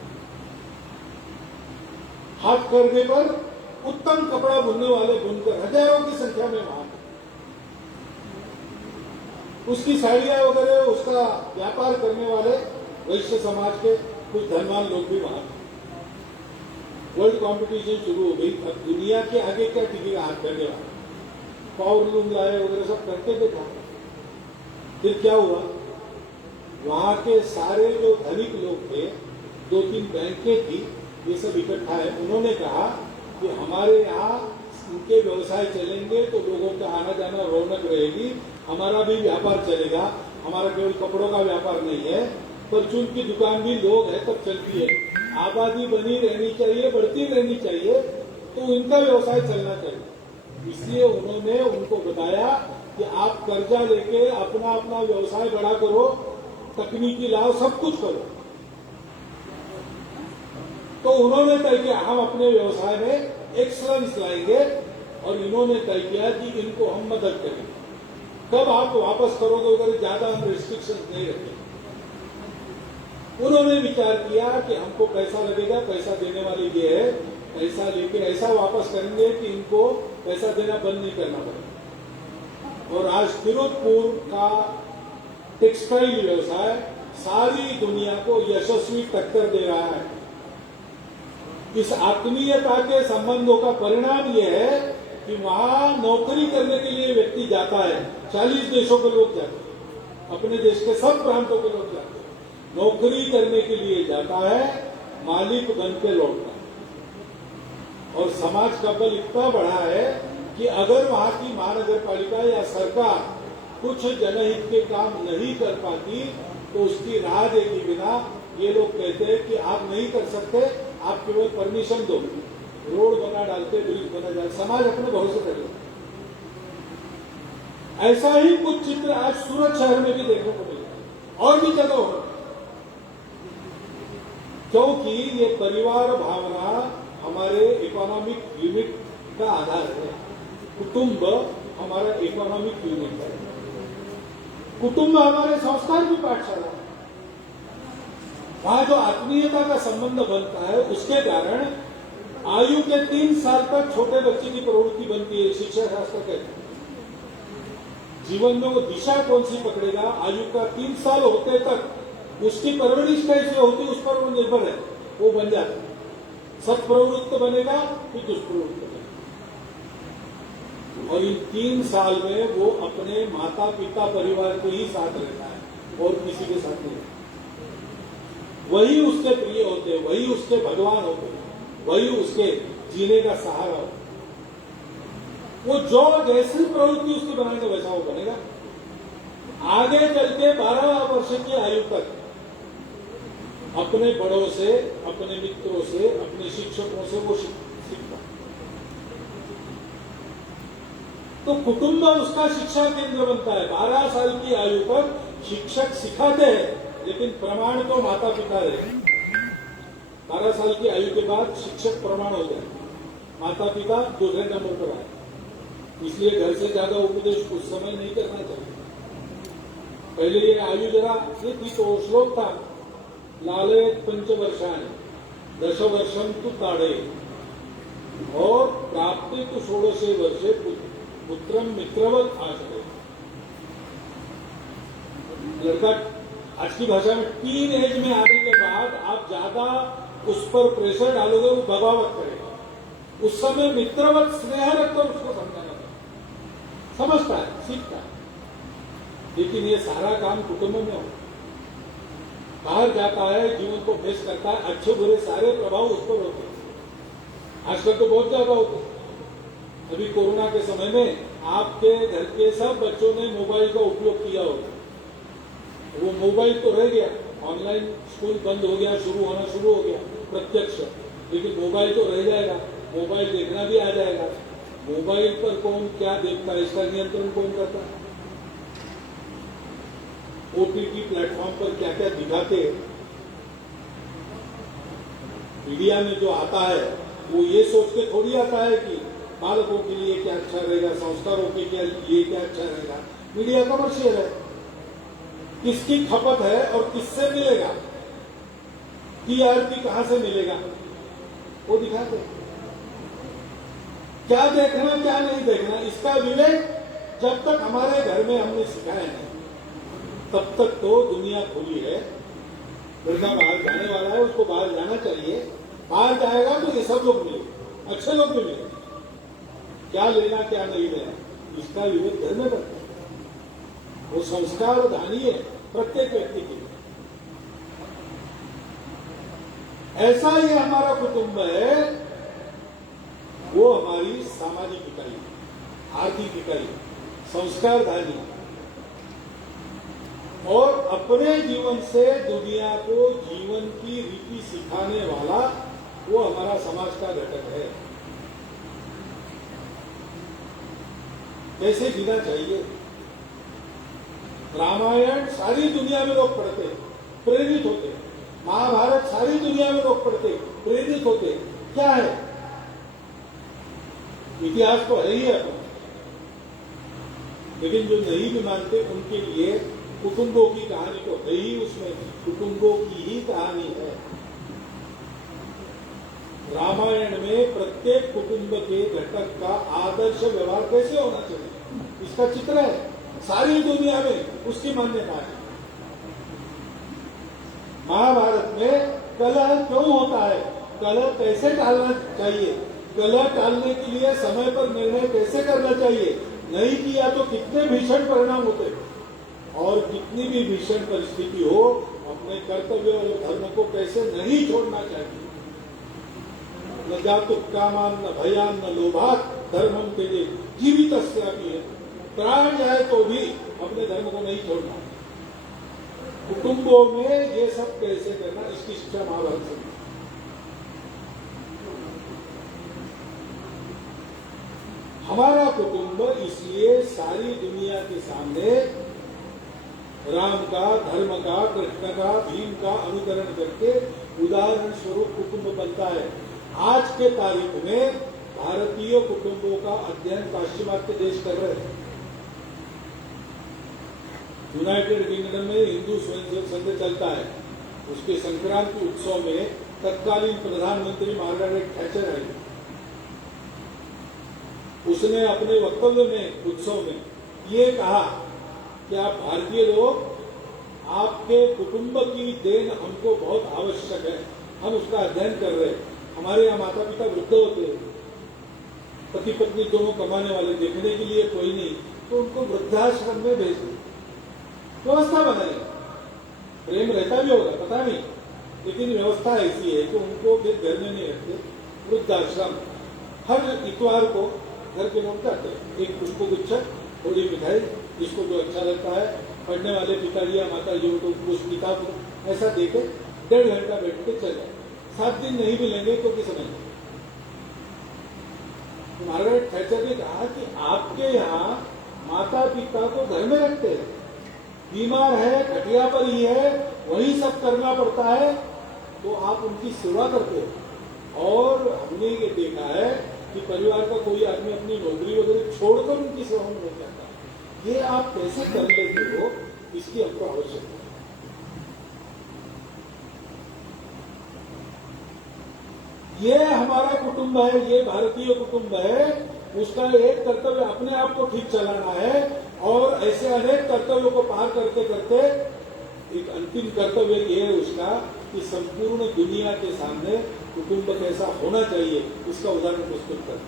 हाथ करने पर उत्तम कपड़ा बुनने वाले बुनकर हजारों की संख्या में वहां, उसकी साड़ियां वगैरह, उसका व्यापार करने वाले वैश्य समाज के कुछ धनवान लोग भी वहां थे। वर्ल्ड कंपटीशन शुरू हो गई। अब दुनिया के आगे क्या टिकेगा हाथ करने वाला, पावरलूम लाए वगैरह सब करते थे। फिर क्या हुआ, वहां के सारे जो धनिक लोग थे, 2-3 बैंकें थी, ये सब इकट्ठा है, उन्होंने कहा कि हमारे यहाँ उनके व्यवसाय चलेंगे तो लोगों का आना जाना रौनक रहेगी, हमारा भी व्यापार चलेगा। हमारा केवल कपड़ों का व्यापार नहीं है, परचून की दुकान भी लोग है तब चलती है, आबादी बनी रहनी चाहिए, बढ़ती रहनी चाहिए, तो इनका व्यवसाय चलना चाहिए। इसलिए उन्होंने उनको बताया कि आप कर्जा लेके अपना अपना व्यवसाय बड़ा करो, तकनीकी लाओ, सब कुछ करो। तो उन्होंने तय किया हम अपने व्यवसाय में एक्सलेंस लाएंगे, और इन्होंने तय किया कि इनको हम मदद करेंगे। कब आप वापस करोगे अगर ज्यादा हम रिस्ट्रिक्शन नहीं रखें। उन्होंने विचार किया कि हमको पैसा लगेगा, पैसा देने वाले ये है, पैसा लेके ऐसा वापस करेंगे कि इनको पैसा देना बंद नहीं करना पड़ेगा। और आज तिरुपपुर का टेक्सटाइल व्यवसाय सारी दुनिया को यशस्वी टक्कर दे रहा है। इस आत्मीयता के संबंधों का परिणाम यह है कि वहां नौकरी करने के लिए व्यक्ति जाता है। 40 देशों के लोग जाते हैं, अपने देश के सब प्रांतों के लोग जाते हैं, नौकरी करने के लिए जाता है, मालिक बन के लौटता है। और समाज का बल इतना बड़ा है कि अगर वहां की महानगर पालिका या सरकार कुछ जनहित के काम नहीं कर पाती तो उसकी राह देके बिना ये लोग कहते हैं कि आप नहीं कर सकते, आप केवल परमिशन दो, रोड बना डालते, ब्रिज बना डालते, समाज अपने भरोसे करेगा। ऐसा ही कुछ चित्र आज सूरत शहर में भी देखने को मिलता है और भी जगह हो, क्योंकि ये परिवार भावना हमारे इकोनॉमिक यूनिट का आधार है। कुटुंब हमारा इकोनॉमिक यूनिट है। कुटुंब हमारे संस्कार की पाठशाला है। वहां जो आत्मीयता का संबंध बनता है उसके कारण आयु के 3 साल तक छोटे बच्चे की प्रवृत्ति बनती है। शिक्षा शास्त्र कहते हैं जीवन में वो दिशा कौन सी पकड़ेगा, आयु का 3 साल होते तक उसकी परवरिश कैसे होती उस पर वो निर्भर है, वो बन जाता है। सत्प्रवृत्त बनेगा फिर दुष्प्रवृत्त बनेगा। और इन 3 साल में वो अपने माता पिता परिवार को ही साथ रहता है और किसी के साथ नहीं। वही उसके प्रिय होते हैं, वही उसके भगवान होते हैं, वही उसके जीने का सहारा होता है। वो जो जैसी प्रवृत्ति उसकी बनाएंगे वैसा वो बनेगा। आगे चल के 12 वर्ष की आयु तक अपने बड़ों से, अपने मित्रों से, अपने शिक्षकों से वो सीखता। तो कुटुंब उसका शिक्षा केंद्र बनता है। 12 साल की आयु तक शिक्षक सिखाते हैं लेकिन प्रमाण तो माता पिता रहे। 12 साल की आयु के बाद शिक्षक प्रमाण हो जाए, माता पिता दूसरे नंबर पर आए। इसलिए घर से ज्यादा उपदेश उस समय नहीं करना चाहिए। पहले ये आयु जरा ये थी तो श्लोक था, लाले पंचवर्षाणि दशवर्षम तु ताड़े और प्राप्ति तु 16 वर्षे पुत्रम मित्रवत आचरे। लड़का आज की भाषा में टीन एज में आने के बाद आप ज्यादा उस पर प्रेशर डालोगे वो बगावत करेगा। उस समय मित्रवत स्नेह रखकर उसको समझाना समझता है, सीखता है। लेकिन ये सारा काम कुटुंब में हो, बाहर जाता है, जीवन को फेस करता है, अच्छे बुरे सारे प्रभाव उस पर होते हैं। आजकल तो बहुत ज्यादा होते हैं। अभी कोरोना के समय में आपके घर के सब बच्चों ने मोबाइल का उपयोग किया होगा। वो मोबाइल तो रह गया, ऑनलाइन स्कूल बंद हो गया, शुरू होना शुरू हो गया प्रत्यक्ष, लेकिन मोबाइल तो रह जाएगा। मोबाइल देखना भी आ जाएगा। मोबाइल पर कौन क्या देखता है इसका नियंत्रण कौन करता है? ओटीटी प्लेटफॉर्म पर क्या क्या दिखाते हैं, मीडिया में जो आता है वो ये सोच के थोड़ी आता है कि बालकों के लिए क्या अच्छा रहेगा, संस्कारों के लिए क्या अच्छा रहेगा। मीडिया कमर्शियल है, किसकी खपत है और किससे मिलेगा, टीआरपी कहां से मिलेगा वो दिखाते हैं। क्या देखना क्या नहीं देखना इसका विवेक जब तक हमारे घर में हमने सिखाया नहीं तब तक तो दुनिया खुली है। लड़का बाहर जाने वाला है, उसको बाहर जाना चाहिए। बाहर जाएगा तो ये सब लोग मिलेंगे, अच्छे लोग भी मिलेंगे। क्या लेना क्या नहीं लेना इसका विवेक घर में करता है। वो संस्कार धानी है प्रत्येक व्यक्ति के लिए। ऐसा ही हमारा कुटुंब है, वो हमारी सामाजिक इकाई, आर्थिक इकाई, संस्कारधानी और अपने जीवन से दुनिया को जीवन की रीति सिखाने वाला वो हमारा समाज का घटक है। कैसे जीना चाहिए? रामायण सारी दुनिया में लोग पढ़ते, प्रेरित होते। महाभारत सारी दुनिया में लोग पढ़ते, प्रेरित होते। क्या है? इतिहास तो है ही है, लेकिन जो नहीं भी मानते उनके लिए कुटुंबों की कहानी तो है ही, उसमें कुटुंबों की ही कहानी है। रामायण में प्रत्येक कुटुंब के घटक का आदर्श व्यवहार कैसे होना चाहिए इसका चित्र है। सारी दुनिया में उसकी मान्यता है। महाभारत में कलह क्यों होता है, कलह कैसे टालना चाहिए, कलह टालने के लिए समय पर निर्णय कैसे करना चाहिए, नहीं किया तो कितने भीषण परिणाम होते, और कितनी भी भीषण परिस्थिति हो अपने कर्तव्य और धर्म को कैसे नहीं छोड़ना चाहिए। न जातु कामान न भयान न लोभात धर्मम के लिए जीवित है, प्राण जाए तो भी अपने धर्म को नहीं छोड़ना। कुटुंबों में ये सब कैसे करना, इसकी शिक्षा महाभारत से। हमारा कुटुंब इसलिए सारी दुनिया के सामने राम का, धर्म का, कृष्ण का, भीम का अनुकरण करके उदाहरण स्वरूप कुटुंब बनता है। आज के तारीख में भारतीय कुटुंबों का अध्ययन पाश्चिमात्य देश कर रहे हैं। यूनाइटेड किंगडम में हिंदू स्वयंसेवक संघ चलता है, उसके संक्रांति उत्सव में तत्कालीन प्रधानमंत्री मार्गारेट थैचर आई। उसने अपने वक्तव्य में उत्सव में ये कहा कि आप भारतीय लोग, आपके कुटुंब की देन हमको बहुत आवश्यक है, हम उसका अध्ययन कर रहे हैं। हमारे यहाँ माता पिता वृद्ध होते हैं, पति पत्नी दोनों कमाने वाले, देखने के लिए कोई नहीं, तो उनको वृद्धाश्रम में भेज दो, व्यवस्था बनाई। प्रेम रहता भी होगा पता नहीं, लेकिन व्यवस्था ऐसी है कि उनको फिर घर में नहीं रखते, वृद्धाश्रम। हर इतवार को घर के लोग जाते हैं, एक पुष्प गुच्छा, थोड़ी मिठाई, जिसको जो अच्छा लगता है, पढ़ने वाले पिताजी या माता जी को कुछ किताब ऐसा देके 1.5 घंटा बैठ के चले। 7 दिन नहीं मिलेंगे तो किस समय। मार्गारेट थैचर ने कहा कि आपके यहाँ माता पिता को घर में रखते हैं, बीमार है, खटिया पर ही है, वही सब करना पड़ता है, तो आप उनकी सेवा करते हो। और हमने ये देखा है कि परिवार का कोई आदमी अपनी नौकरी वगैरह छोड़कर उनकी सेवा में लग जाता है। ये आप कैसे कर लेते हो, इसकी हमको आवश्यकता है। ये हमारा कुटुंब है, ये भारतीय कुटुंब है, उसका एक कर्तव्य अपने आप को ठीक चलाना है, और ऐसे अनेक कर्तव्यों को पार करते करते एक अंतिम कर्तव्य ये है उसका कि संपूर्ण दुनिया के सामने कुटुंब कैसा होना चाहिए इसका उदाहरण प्रस्तुत कर।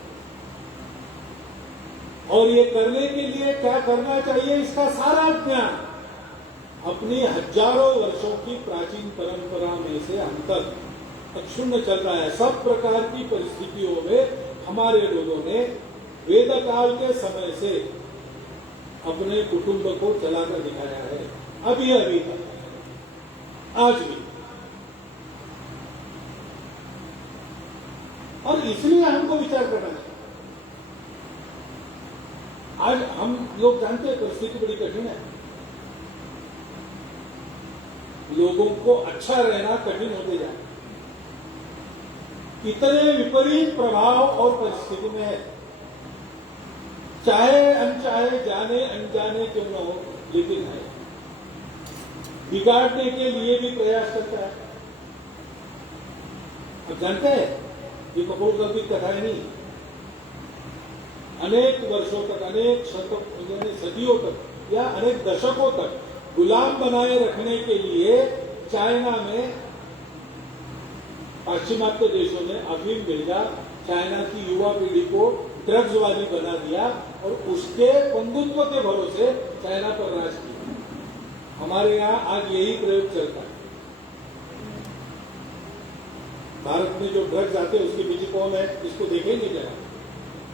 और ये करने के लिए क्या करना चाहिए इसका सारा ज्ञान अपनी हजारों वर्षों की प्राचीन परंपरा में से हम तक अक्षुण्ण चल रहा है। सब प्रकार की परिस्थितियों में हमारे लोगों ने वेद काल के समय से अपने कुटुंब को चलाकर दिखाया है, अभी तक, आज भी। और इसलिए हमको विचार करना चाहिए। आज हम लोग जानते हैं परिस्थिति बड़ी कठिन है, लोगों को अच्छा रहना कठिन होते जाए, इतने विपरीत प्रभाव और परिस्थिति में है। चाहे अनचाहे, जाने अनजाने क्यों न हो, लेकिन है, बिगाड़ने के लिए भी प्रयास करता है। अब जानते हैं ये कपोलगढ़ की कथाएं नहीं, अनेक वर्षों तक, अनेक सदियों तक या अनेक दशकों तक गुलाम बनाए रखने के लिए चाइना में पाश्चिमात्य देशों ने अफीम भेजा, चाइना की युवा पीढ़ी को ड्रग्स वाली बना दिया और उसके बंधुत्व के भरोसे चाइना पर राज किया। हमारे यहाँ आज यही प्रयोग चलता है। भारत में जो ड्रग्स आते हैं उसके पीछे कौन है, इसको देखेंगे जरा,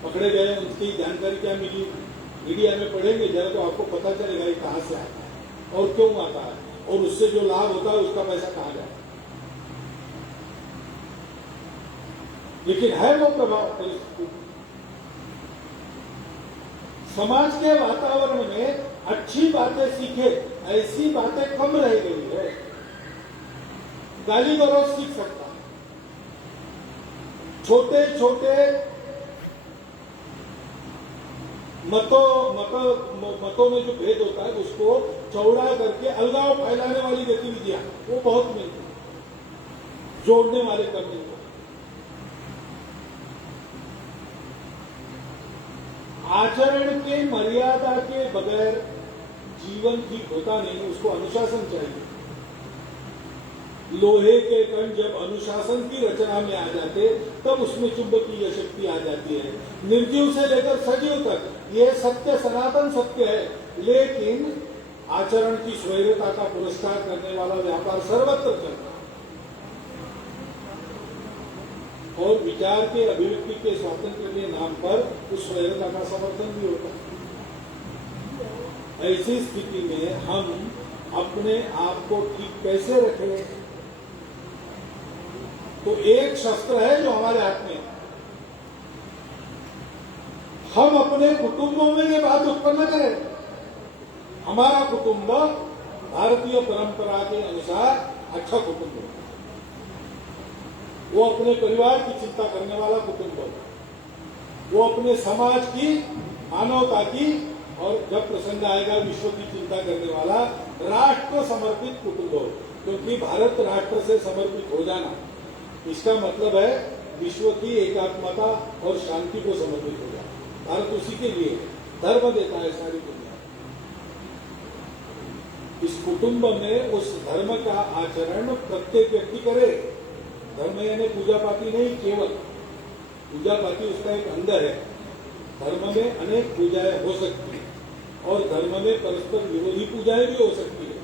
पकड़े गए, उनकी जानकारी क्या मिली, मीडिया में पढ़ेंगे जरा तो आपको पता चलेगा ये कहां से आता है और क्यों आता है, और उससे जो लाभ होता है उसका पैसा कहां जाए। लेकिन है वो प्रभाव परिस्थिति। समाज के वातावरण में अच्छी बातें सीखे, ऐसी बातें कम रह गई है। गाली गलौज सीख सकता है, छोटे छोटे मतों में जो भेद होता है उसको चौड़ा करके अलगाव फैलाने वाली गतिविधियां वो बहुत मिलती है, जोड़ने वाले करने को। आचरण के मर्यादा के बगैर जीवन ठीक होता नहीं, उसको अनुशासन चाहिए। लोहे के कण जब अनुशासन की रचना में आ जाते तब उसमें चुंबकीय शक्ति आ जाती है। निर्जीव से लेकर सजीव तक ये सत्य सनातन सत्य है, लेकिन आचरण की स्वैरता का पुरस्कार करने वाला व्यापार सर्वत्र चलता है और विचार के अभिव्यक्ति के स्वातंत्र के नाम पर उस स्वैरता का समर्थन भी होता है। ऐसी स्थिति में हम अपने आप को ठीक कैसे रखें? तो एक शस्त्र है जो हमारे हाथ में है। हम अपने कुटुंबों में ये बात उत्पन्न करें, हमारा कुटुंब भारतीय परंपरा के अनुसार अच्छा कुटुंब है, वो अपने परिवार की चिंता करने वाला कुटुंब है, वो अपने समाज की, मानवता की और जब प्रसंग आएगा विश्व की चिंता करने वाला राष्ट्र समर्पित कुटुंब हो। क्योंकि भारत राष्ट्र से समर्पित हो जाना इसका मतलब है विश्व की एकात्मता और शांति को समर्पित हो जाना। भारत उसी के लिए धर्म देता है सारी दुनिया। इस कुटुंब में उस धर्म का आचरण प्रत्येक व्यक्ति करे। धर्म यानी पूजा पाठी नहीं, केवल पूजा पाठी उसका एक अंग है। धर्म में अनेक पूजाएं हो सकती है और धर्म में परस्पर विरोधी पूजाएं भी हो सकती है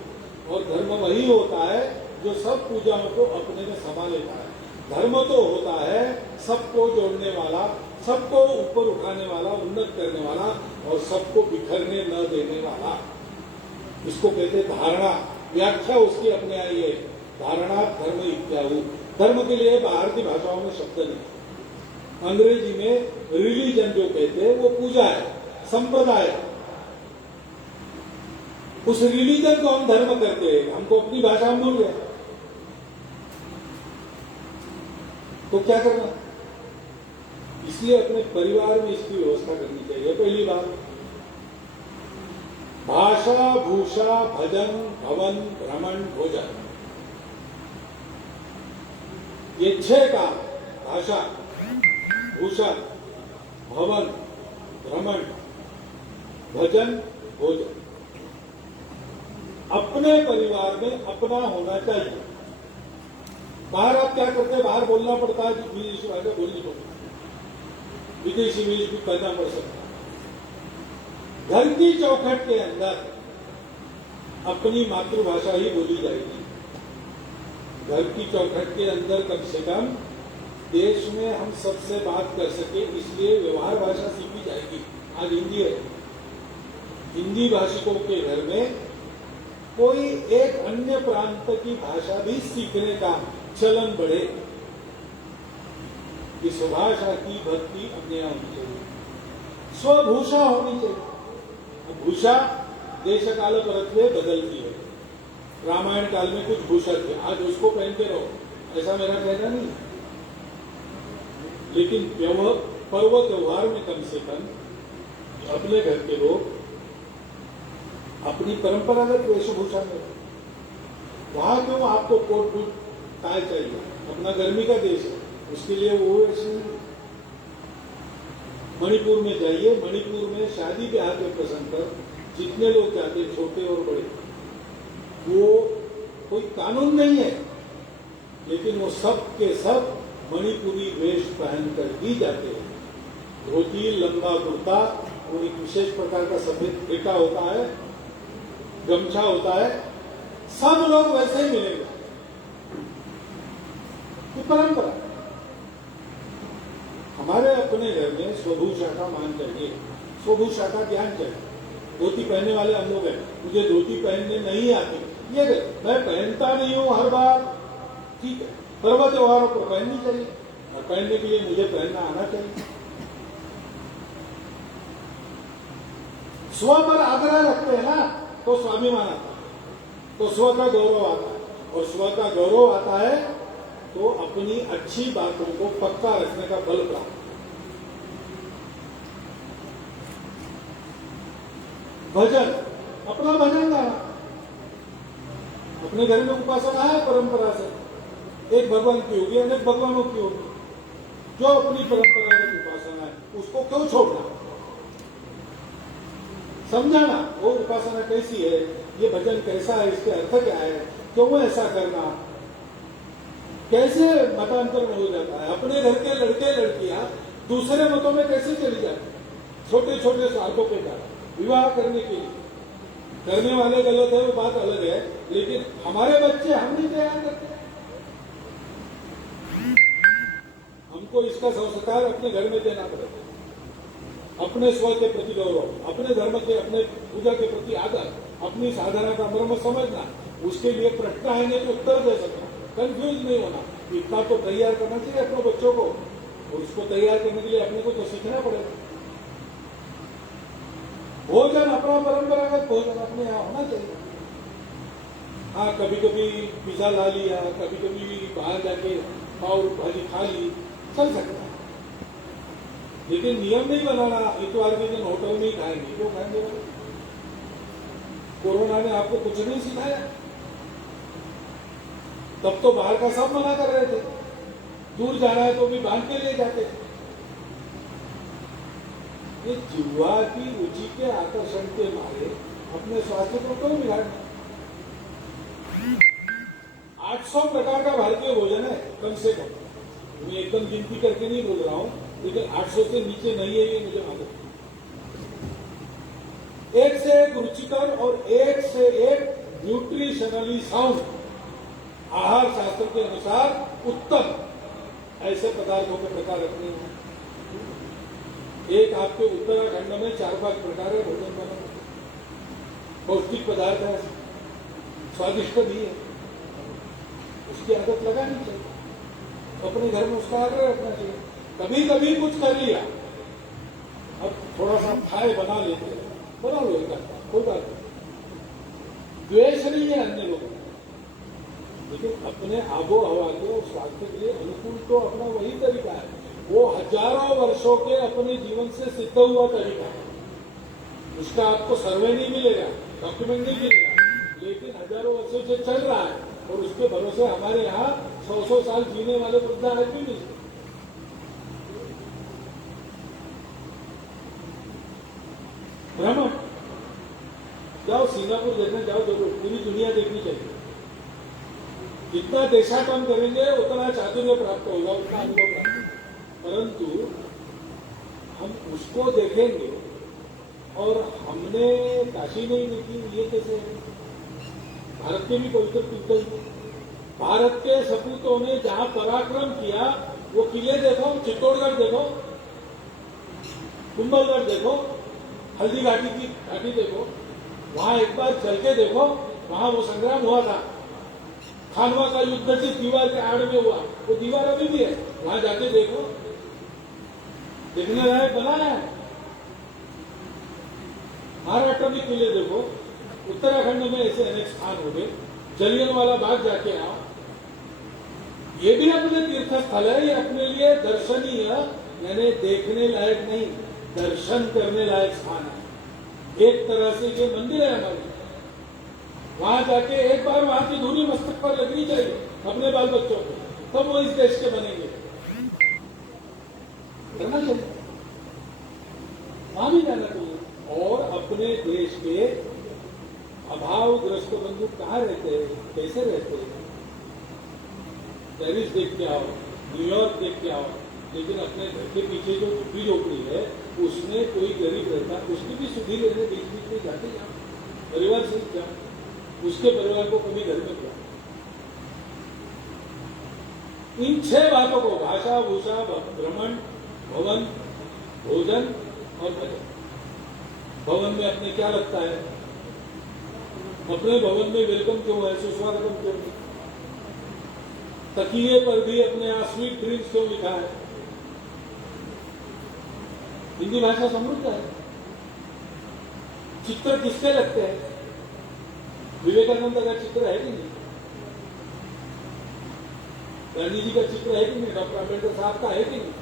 और धर्म वही होता है जो सब पूजाओं को अपने में समा लेता है। धर्म तो होता है सबको जोड़ने वाला, सबको ऊपर उठाने वाला, उन्नत करने वाला और सबको बिखरने न देने वाला। इसको कहते धारणा। व्याख्या उसकी अपने आई है, धारणा धर्म इत्याहु। धर्म के लिए बाहर की भाषाओं में शब्द नहीं। अंग्रेजी में रिलीजन जो कहते हैं वो पूजा है, संप्रदाय। उस रिलीजन को हम धर्म करते हैं, हमको अपनी भाषा में भूल गए तो क्या करना? इसलिए अपने परिवार में इसकी व्यवस्था करनी चाहिए। पहली बात, भाषा, भूषा, भजन, भवन, भ्रमण, भोजन, ये 6 का भाषा, भूषा, भवन, भ्रमण, भजन, भोजन अपने परिवार में अपना होना चाहिए। बाहर आप क्या करते हैं? बाहर बोलना पड़ता है, विदेशी भाषा बोलनी पड़ती है, विदेशी वेश भी करना पड़ सकता है। घर की चौखट के अंदर अपनी मातृभाषा ही बोली जाएगी। घर की चौखट के अंदर कम से कम देश में हम सबसे बात कर सके, इसलिए व्यवहार भाषा सीखी जाएगी। आज हिंदी है, हिंदी भाषिकों के घर में कोई एक अन्य प्रांत की भाषा भी सीखने का चलन बढ़े। कि स्वभाषा की भक्ति अपने यहाँ होनी चाहिए, स्वभूषा होनी चाहिए। भूषा देश काल परत में बदलती है। रामायण काल में कुछ भूषा थे, आज उसको पहनते रहो, ऐसा मेरा कहना नहीं। लेकिन पर्व त्योहार में कम से कम अपने घर के लोग अपनी परंपरागत वेशभूषा में, वहां क्यों आपको कोट बूट टाई चाहिए? अपना गर्मी का देश है, उसके लिए वो ऐसे। मणिपुर में जाइए, मणिपुर में शादी ब्याह के प्रसंग पर जितने लोग जाते हैं, छोटे और बड़े, वो कोई कानून नहीं है, लेकिन वो सब के सब मणिपुरी वेश पहनकर ही जाते हैं। धोती, लंबा कुर्ता और एक विशेष प्रकार का सफेद फेटा होता है, गमछा होता है, सब लोग वैसे ही मिलेंगे। ये परंपरा। हमारे अपने घर में स्वभूषा का मान चाहिए, स्वभूषा का ज्ञान चाहिए। धोती पहनने वाले हम लोग हैं, मुझे धोती पहनने नहीं आती, ये मैं पहनता नहीं हूं हर बार, ठीक है। पर्व त्योहारों पर पहननी चाहिए और पहनने के लिए मुझे पहनना आना चाहिए। स्व पर आग्रह रखते हैं ना, तो स्वाभिमान आता है, तो स्व का गौरव आता है, और स्व का गौरव आता है तो अपनी अच्छी बातों को पक्का रखने का बल प्राप्त। भजन, अपना भजन गाना। अपने घर में उपासना है परंपरा से, एक भगवान की होगी, अनेक भगवानों की होगी। जो अपनी परंपरागत उपासना है उसको क्यों छोड़ना, समझाना वो उपासना कैसी है, ये भजन कैसा है, इसके अर्थ क्या है, क्यों ऐसा करना, कैसे मतांतर हो जाता है। अपने घर के लड़के लड़कियां दूसरे मतों में कैसे चली जाती, छोटे छोटे स्वार्थों के कारण विवाह करने के लिए। करने वाले गलत है वो बात अलग है, लेकिन हमारे बच्चे हम नहीं तैयार करते। हमको इसका संस्कार अपने घर में देना पड़ेगा। अपने स्व के प्रति गौरव, अपने धर्म के, अपने पूजा के प्रति आदर, अपनी साधना का मर्म समझना, उसके लिए प्रश्न आएंगे तो उत्तर दे सकना, कंफ्यूज नहीं होना। इतना तो तैयार करना चाहिए अपने बच्चों को, और उसको तैयार करने के लिए अपने को तो सीखना पड़ेगा। भोजन अपना परंपरागत भोजन अपने यहाँ होना चाहिए। हाँ, कभी कभी पिज्जा ला लिया, कभी कभी बाहर जाके पाव भाजी खा ली, चल सकता है, लेकिन नियम नहीं बनाना इतवार के दिन होटल में ही खाएंगे। क्यों खाएंगे? कोरोना ने आपको कुछ नहीं सिखाया, तब तो बाहर का सब मना कर रहे थे। दूर जाना है तो भी बांध के ले जाते थे। ये जिह्वा की रुचि के आकर्षण के मारे अपने स्वास्थ्य को क्यों बिगाड़ना? 800 प्रकार का भारतीय भोजन है कम से कम। मैं एकदम गिनती करके नहीं बोल रहा हूं, लेकिन 800 से नीचे नहीं है ये मुझे मालूम। एक से एक रुचिकर और एक से एक न्यूट्रिशनली साउंड, आहार शास्त्र के अनुसार उत्तम ऐसे पदार्थों के प्रकार रखने हैं। एक आपके उत्तराखंड में 4-5 प्रकार है भोजन बनाने, पौष्टिक पदार्थ है, स्वादिष्ट भी है, उसकी आदत लगानी चाहिए। अपने घर में उसका आग्रह रखना चाहिए। कभी कभी कुछ कर लिया, अब थोड़ा सा खाए बना लेते हैं, बना लो एक कोई बात नहीं, द्वेष नहीं है अन्य लोगों, लेकिन अपने आबो हवा के और स्वास्थ्य के लिए अनुकूल तो अपना वही तरीका है। वो हजारों वर्षों के अपने जीवन से सिद्ध हुआ तरीका है, उसका आपको सर्वे नहीं मिलेगा, डॉक्यूमेंट नहीं मिलेगा, लेकिन हजारों वर्षों से चल रहा है। और उसके भरोसे हमारे यहाँ 100 साल जीने वाले वृद्धा आदमी मिलते। भ्रमण जाओ, सिंगापुर देखने जाओ, देखो पूरी दुनिया देखनी चाहिए। जितना देशाटन करेंगे उतना चातुर्य प्राप्त होगा, उतना अनुभव प्राप्त होगा। परंतु हम उसको देखेंगे और हमने काशी नहीं देखी, ये कैसे है? भारत के भी पवित्र तीर्थ, भारत के सपूतों ने जहां पराक्रम किया वो किले देखो, चित्तौड़गढ़ देखो, कुंभलगढ़ देखो, हल्दी घाटी की घाटी देखो, वहां एक बार चल के देखो, वहां वो संग्राम हुआ था। खानवा का युद्ध जिस दीवार के आड़ में हुआ, वो दीवार अभी भी है, वहां जाके देखो, देखने लायक बनाया है। महाराष्ट्र में किले देखो, उत्तराखंड में ऐसे अनेक स्थान हो गए, जलियांवाला बाग जाके आओ, ये भी अपने तीर्थ स्थल है, ये अपने लिए दर्शनीय, यानी देखने लायक नहीं, दर्शन करने लायक स्थान है। एक तरह से ये मंदिर है हमारे, वहां जाके एक बार वहां की धूली मस्तक पर लगनी चाहिए अपने बाल बच्चों को, तब वो इस देश के बनेंगे। करना चाहिए, वहां भी जाना चाहिए। और अपने देश के अभावग्रस्त बंधु कहाँ रहते हैं, कैसे रहते हैं? पेरिस देख के आओ, न्यूयॉर्क देख के आओ, लेकिन अपने घर के पीछे जो झुग्गी झोपड़ी है उसमें कोई गरीब रहता, उसकी भी सुधि लेने बीच बीच में जाते जाओ, परिवार से जाओ, उसके परिवार को कभी घर में जाओ। इन 6 बातों को, भाषा, भूषा, भ्रमण, भवन, भोजन और भजन। भवन में अपने क्या लगता है, अपने भवन में वेलकम क्यों है, सुस्वागतम क्यों है, तकिए पर भी अपने यहाँ स्वीट ड्रीम्स क्यों लिखा है। हिंदी भाषा समृद्ध है। चित्र किसके लगते हैं? विवेकानंद का चित्र है कि नहीं? गांधी जी का चित्र है कि नहीं? डॉक्टर अम्बेडकर साहब का है कि नहीं?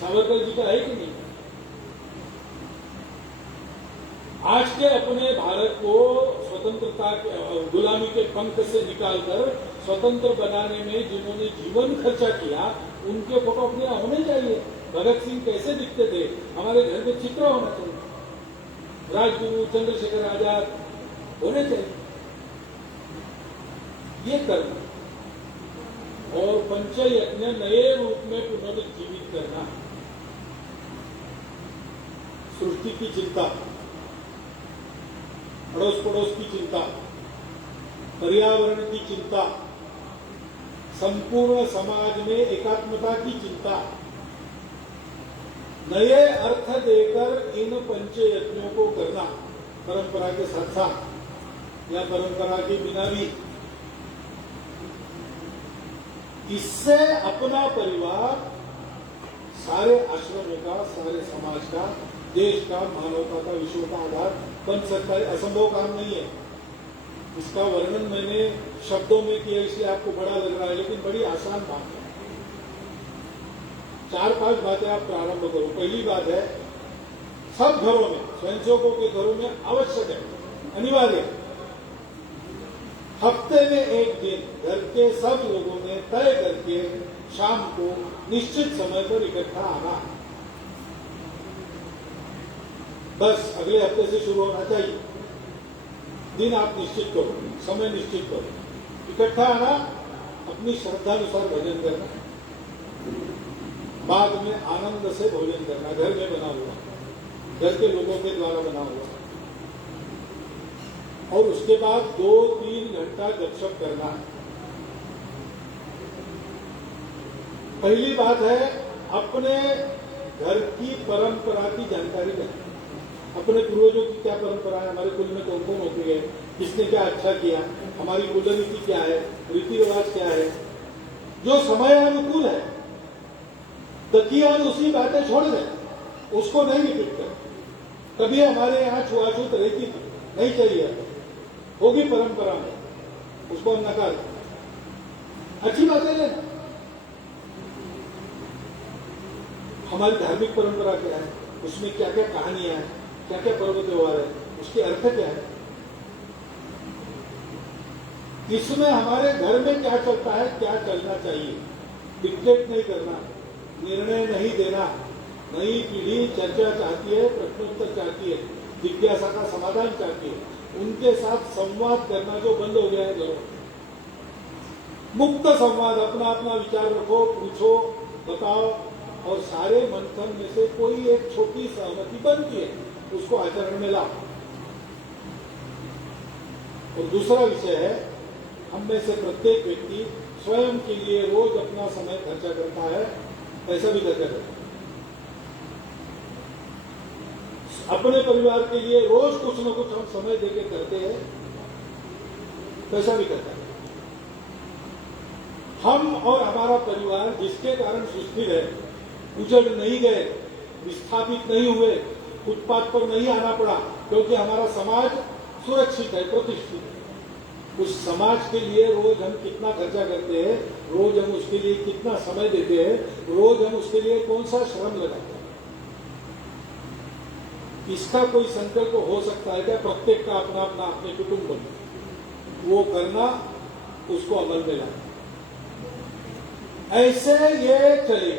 सावरकर जी का है कि नहीं? आज के अपने भारत को स्वतंत्रता के गुलामी के पंख से निकालकर स्वतंत्र बनाने में जिन्होंने जीवन खर्चा किया, उनके फोटो अपने यहाँ होने चाहिए। भगत सिंह कैसे दिखते थे, हमारे घर में चित्र होना चाहिए। राजगुरु, चंद्रशेखर आजाद होने चाहिए। ये करना और पंचयज्ञ नए रूप में पुनर्जीवित करना, सृष्टि की चिंता, अड़ोस पड़ोस की चिंता, पर्यावरण की चिंता, संपूर्ण समाज में एकात्मता की चिंता, नए अर्थ देकर इन पंचयज्ञों को करना, परंपरा के साथ साथ या परंपरा के बिना भी। इससे अपना परिवार सारे आश्रमों का, सारे समाज का, देश का, मानवता का, विश्व का आधार बन सकता है। असंभव काम नहीं है। इसका वर्णन मैंने शब्दों में किया इसलिए आपको बड़ा लग रहा है, लेकिन बड़ी आसान बात है। 4-5 बातें आप प्रारंभ करो। पहली बात है, सब घरों में, स्वयंसेवकों के घरों में आवश्यक है, अनिवार्य है, हफ्ते में एक दिन घर के सब लोगों ने तय करके शाम को निश्चित समय पर इकट्ठा आना। बस अगले हफ्ते से शुरू होना चाहिए। दिन आप निश्चित करो, समय निश्चित करो, इकट्ठा आना, अपनी श्रद्धानुसार भजन करना, बाद में आनंद से भोजन करना, घर में बना हुआ, घर के लोगों के द्वारा बना हुआ, और उसके बाद 2-3 घंटा गपशप करना। पहली बात है, अपने घर की परंपरा की जानकारी लेना। अपने पूर्वजों की क्या परंपरा है, हमारे कुल में कौन कौन होती है, किसने क्या अच्छा किया, हमारी कुल नीति क्या है, रीति रिवाज क्या है, जो समय अनुकूल है। दकियान उसी बातें छोड़ दें, उसको नहीं रिपीट कर। कभी हमारे यहाँ छुआछूत रहती थी, नहीं चाहिए, होगी परंपरा में, उसको हम नकार दें। अच्छी बातें लेना। हमारी धार्मिक परंपरा क्या है, उसमें क्या क्या कहानियां हैं, क्या क्या पर्व त्योहार है, उसके अर्थ क्या है, इसमें हमारे घर में क्या चलता है, क्या चलना चाहिए। डिक्टेट नहीं करना, निर्णय नहीं देना। नई पीढ़ी चर्चा चाहती है, प्रश्नोत्तर चाहती है, जिज्ञासा का समाधान चाहती है। उनके साथ संवाद करना जो बंद हो गया है घरों, मुक्त संवाद, अपना अपना विचार रखो, पूछो, बताओ, और सारे मंथन में से कोई एक छोटी सहमति बनती है, उसको आचरण में लाओ। और दूसरा विषय है, हम में से प्रत्येक व्यक्ति स्वयं के लिए रोज अपना समय खर्चा करता है, पैसा भी खर्चा करता है। अपने परिवार के लिए रोज कुछ न कुछ हम समय देके करते हैं, पैसा भी करता है। हम और हमारा परिवार जिसके कारण सुस्थिर है, उजड़ नहीं गए, विस्थापित नहीं हुए, फुटपाथ पर नहीं आना पड़ा, क्योंकि हमारा समाज सुरक्षित है, प्रतिष्ठित है। उस समाज के लिए रोज हम कितना खर्चा करते हैं, रोज हम उसके लिए कितना समय देते हैं, रोज हम उसके लिए कौन सा श्रम लगाते हैं, इसका कोई संकल्प हो सकता है क्या? प्रत्येक का अपना अपना अपने कुटुंब में वो करना, उसको अमल में लाना, ऐसे ये चले।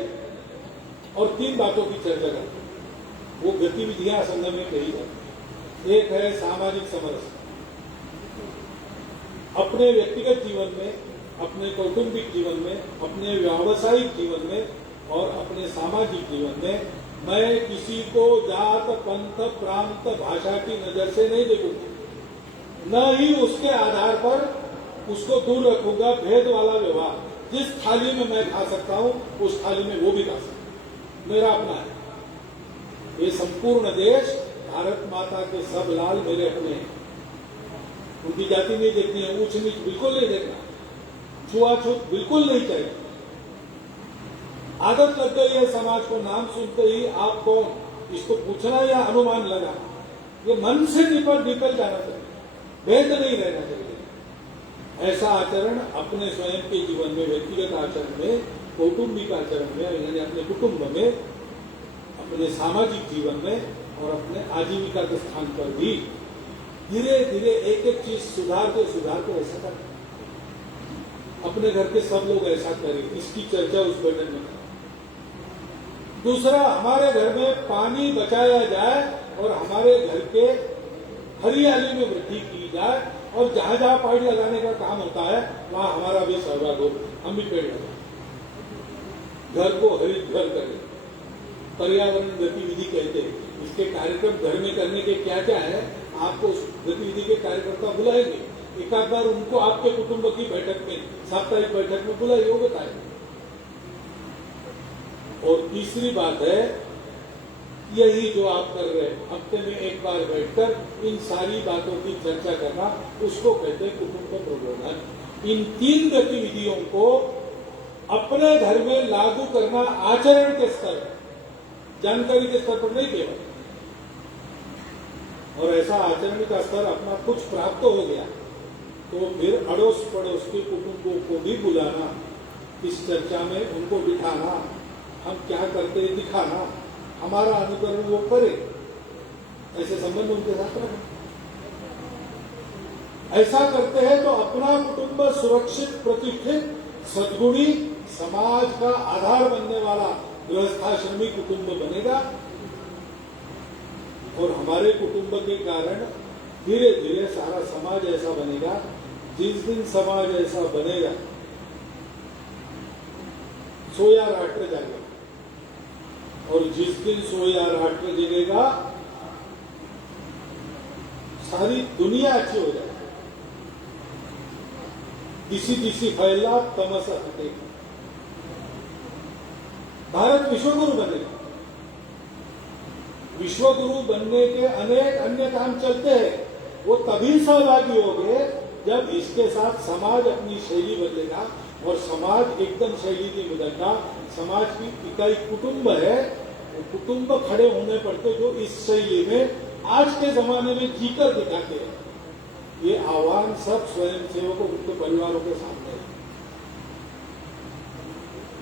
और 3 बातों की चर्चा करते हैं, वो गतिविधियां संघ में कही जाती। एक है सामाजिक समरस, अपने व्यक्तिगत जीवन में, अपने कौटुंबिक जीवन में, अपने व्यावसायिक जीवन में और अपने सामाजिक जीवन में मैं किसी को जात, पंथ, प्रांत, भाषा की नजर से नहीं देखूंगा, न ही उसके आधार पर उसको दूर रखूंगा। भेद वाला व्यवहार, जिस थाली में मैं खा सकता हूं, उस थाली में वो भी खा सकता हूं, मेरा अपना है। ये संपूर्ण देश, भारत माता के सब लाल मेरे अपने हैं। उनकी जाति नहीं देखनी है, ऊंच नीच बिल्कुल नहीं देखना, छुआछूत बिल्कुल नहीं चाहिए। आदत लग गई है समाज को, नाम सुनते ही आप कौन, इसको पूछना या अनुमान लगा, ये मन से निकल जाना चाहिए, भेद नहीं रहना चाहिए। ऐसा आचरण अपने स्वयं के जीवन में, व्यक्तिगत आचरण में, कौटुंबिक आचरण में, यानी अपने कुटुंब में, अपने सामाजिक जीवन में और अपने आजीविका के स्थान पर भी धीरे धीरे एक एक चीज सुधारते ऐसा कर अपने घर के सब लोग ऐसा करें। इसकी चर्चा उस बैठक में। दूसरा, हमारे घर में पानी बचाया जाए और हमारे घर के हरियाली में वृद्धि की जाए और जहां जहां पेड़ लगाने का काम होता है वहां हमारा भी सहभाग हो, हम भी पेड़ लगाएं, घर को हरित घर करें। पर्यावरण गतिविधि कहते हैं। इसके कार्यक्रम घर में करने के क्या क्या है, आपको उस गतिविधि के कार्यकर्ता बुलाएंगे। एक आध बार उनको आपके कुटुंब की बैठक में, साप्ताहिक बैठक में बुलाइए, वो बताएंगे। और तीसरी बात है, यही जो आप कर रहे हैं, हफ्ते में एक बार बैठकर इन सारी बातों की चर्चा करना, उसको कहते हैं कुटुंब प्रबोधन। इन 3 गतिविधियों को अपने घर में लागू करना आचरण के स्तर पर, जानकारी के स्तर पर नहीं केवल। और ऐसा आचरण का स्तर अपना कुछ प्राप्त हो गया तो फिर अड़ोस पड़ोस के कुटुंबों को भी बुलाना, इस चर्चा में उनको बिठाना, हम क्या करते हैं दिखाना, हमारा अनुकरण वो करे, ऐसे संबंध उनके साथ रखें। ऐसा करते हैं तो अपना कुटुंब सुरक्षित, प्रतिष्ठित, सद्गुणी, समाज का आधार बनने वाला गृहस्थाश्रमी कुटुंब बनेगा। और हमारे कुटुंब के कारण धीरे धीरे सारा समाज ऐसा बनेगा। जिस दिन समाज ऐसा बनेगा, सोया राष्ट्र जाएगा। और जिस दिन सोया राष्ट्र जगेगा, सारी दुनिया अच्छी हो जाएगी। दिसी दिसी फैला तमस हटेगा। भारत विश्वगुरु बनेगा। विश्वगुरु बनने के अनेक अन्य काम चलते हैं, वो तभी सहभागी होंगे जब इसके साथ समाज अपनी शैली बदलेगा। और समाज एकदम शैली नहीं बदलता। समाज की इकाई कुटुंब है। वो कुटुंब खड़े होने पड़ते जो इस शैली में आज के जमाने में जीकर दिखाते हैं। ये आह्वान सब स्वयं सेवकों, उनके परिवारों के सामने है।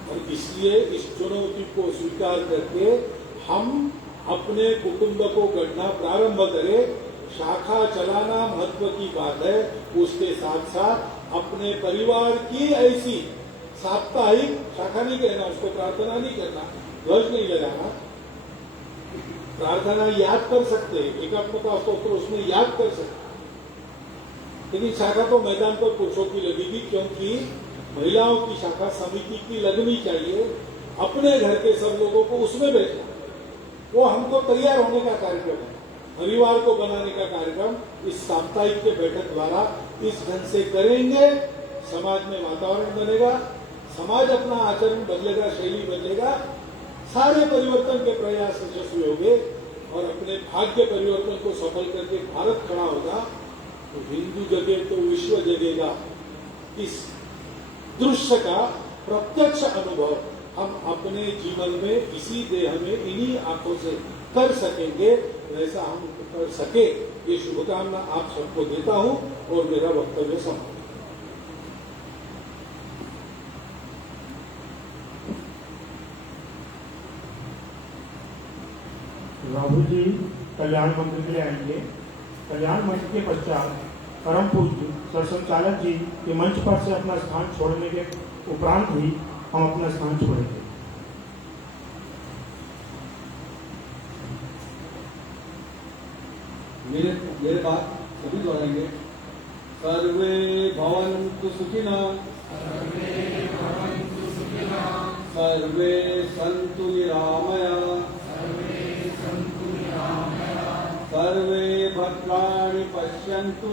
और इसलिए इस चुनौती को स्वीकार करके हम अपने कुटुंब को गढ़ना प्रारंभ करें। शाखा चलाना महत्व की बात है, उसके साथ साथ अपने परिवार की ऐसी साप्ताहिक, शाखा नहीं कहना उसको, प्रार्थना नहीं करना, ध्वज नहीं लगाना, प्रार्थना याद कर सकते हैं, एकात्मता स्तोत्र उसमें याद कर सकते, लेकिन शाखा तो मैदान पर पुरुषों की लगेगी, क्योंकि महिलाओं की शाखा समिति की लगनी चाहिए। अपने घर के सब लोगों को उसमें भेजना, वो हमको तैयार होने का कार्यक्रम है। परिवार को बनाने का कार्यक्रम इस साप्ताहिक के बैठक द्वारा इस ढंग से करेंगे। समाज में वातावरण बनेगा, समाज अपना आचरण बदलेगा, शैली बदलेगा, सारे परिवर्तन के प्रयास यशस्वी होंगे और अपने भाग्य परिवर्तन को सफल करके भारत खड़ा होगा। तो हिंदू जगे तो विश्व जगेगा। इस दृश्य का प्रत्यक्ष अनुभव हम अपने जीवन में, इसी देह में, इन्हीं आंखों से कर सकेंगे। वैसा हम कर सके, ये शुभकामना आप सबको देता हूं और मेरा वक्तव्य समाप्त। राहुल जी कल्याण मंत्र के लिए आएंगे। कल्याण मंत्र के पश्चात परम पूज्य सरसंचालक जी के मंच पर से अपना स्थान छोड़ने के उपरांत ही हम अपना स्थान छोड़ेंगे। मेरे बात सभी दोहराएंगे। सर्वे भवन्तु सुखिनः, सर्वे सन्तु निरामया, सर्वे भद्राणि पश्यन्तु,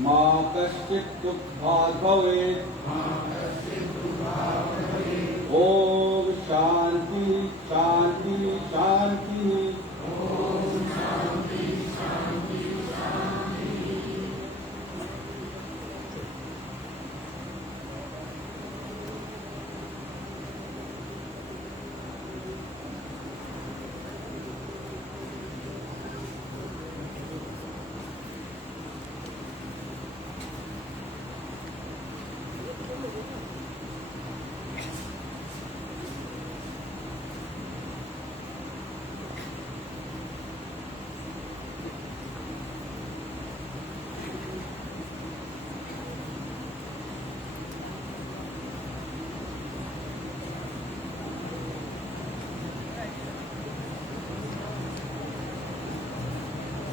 मा कश्चित् दुःखात् भवेत्। ओम शांति शांति शांति।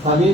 सभी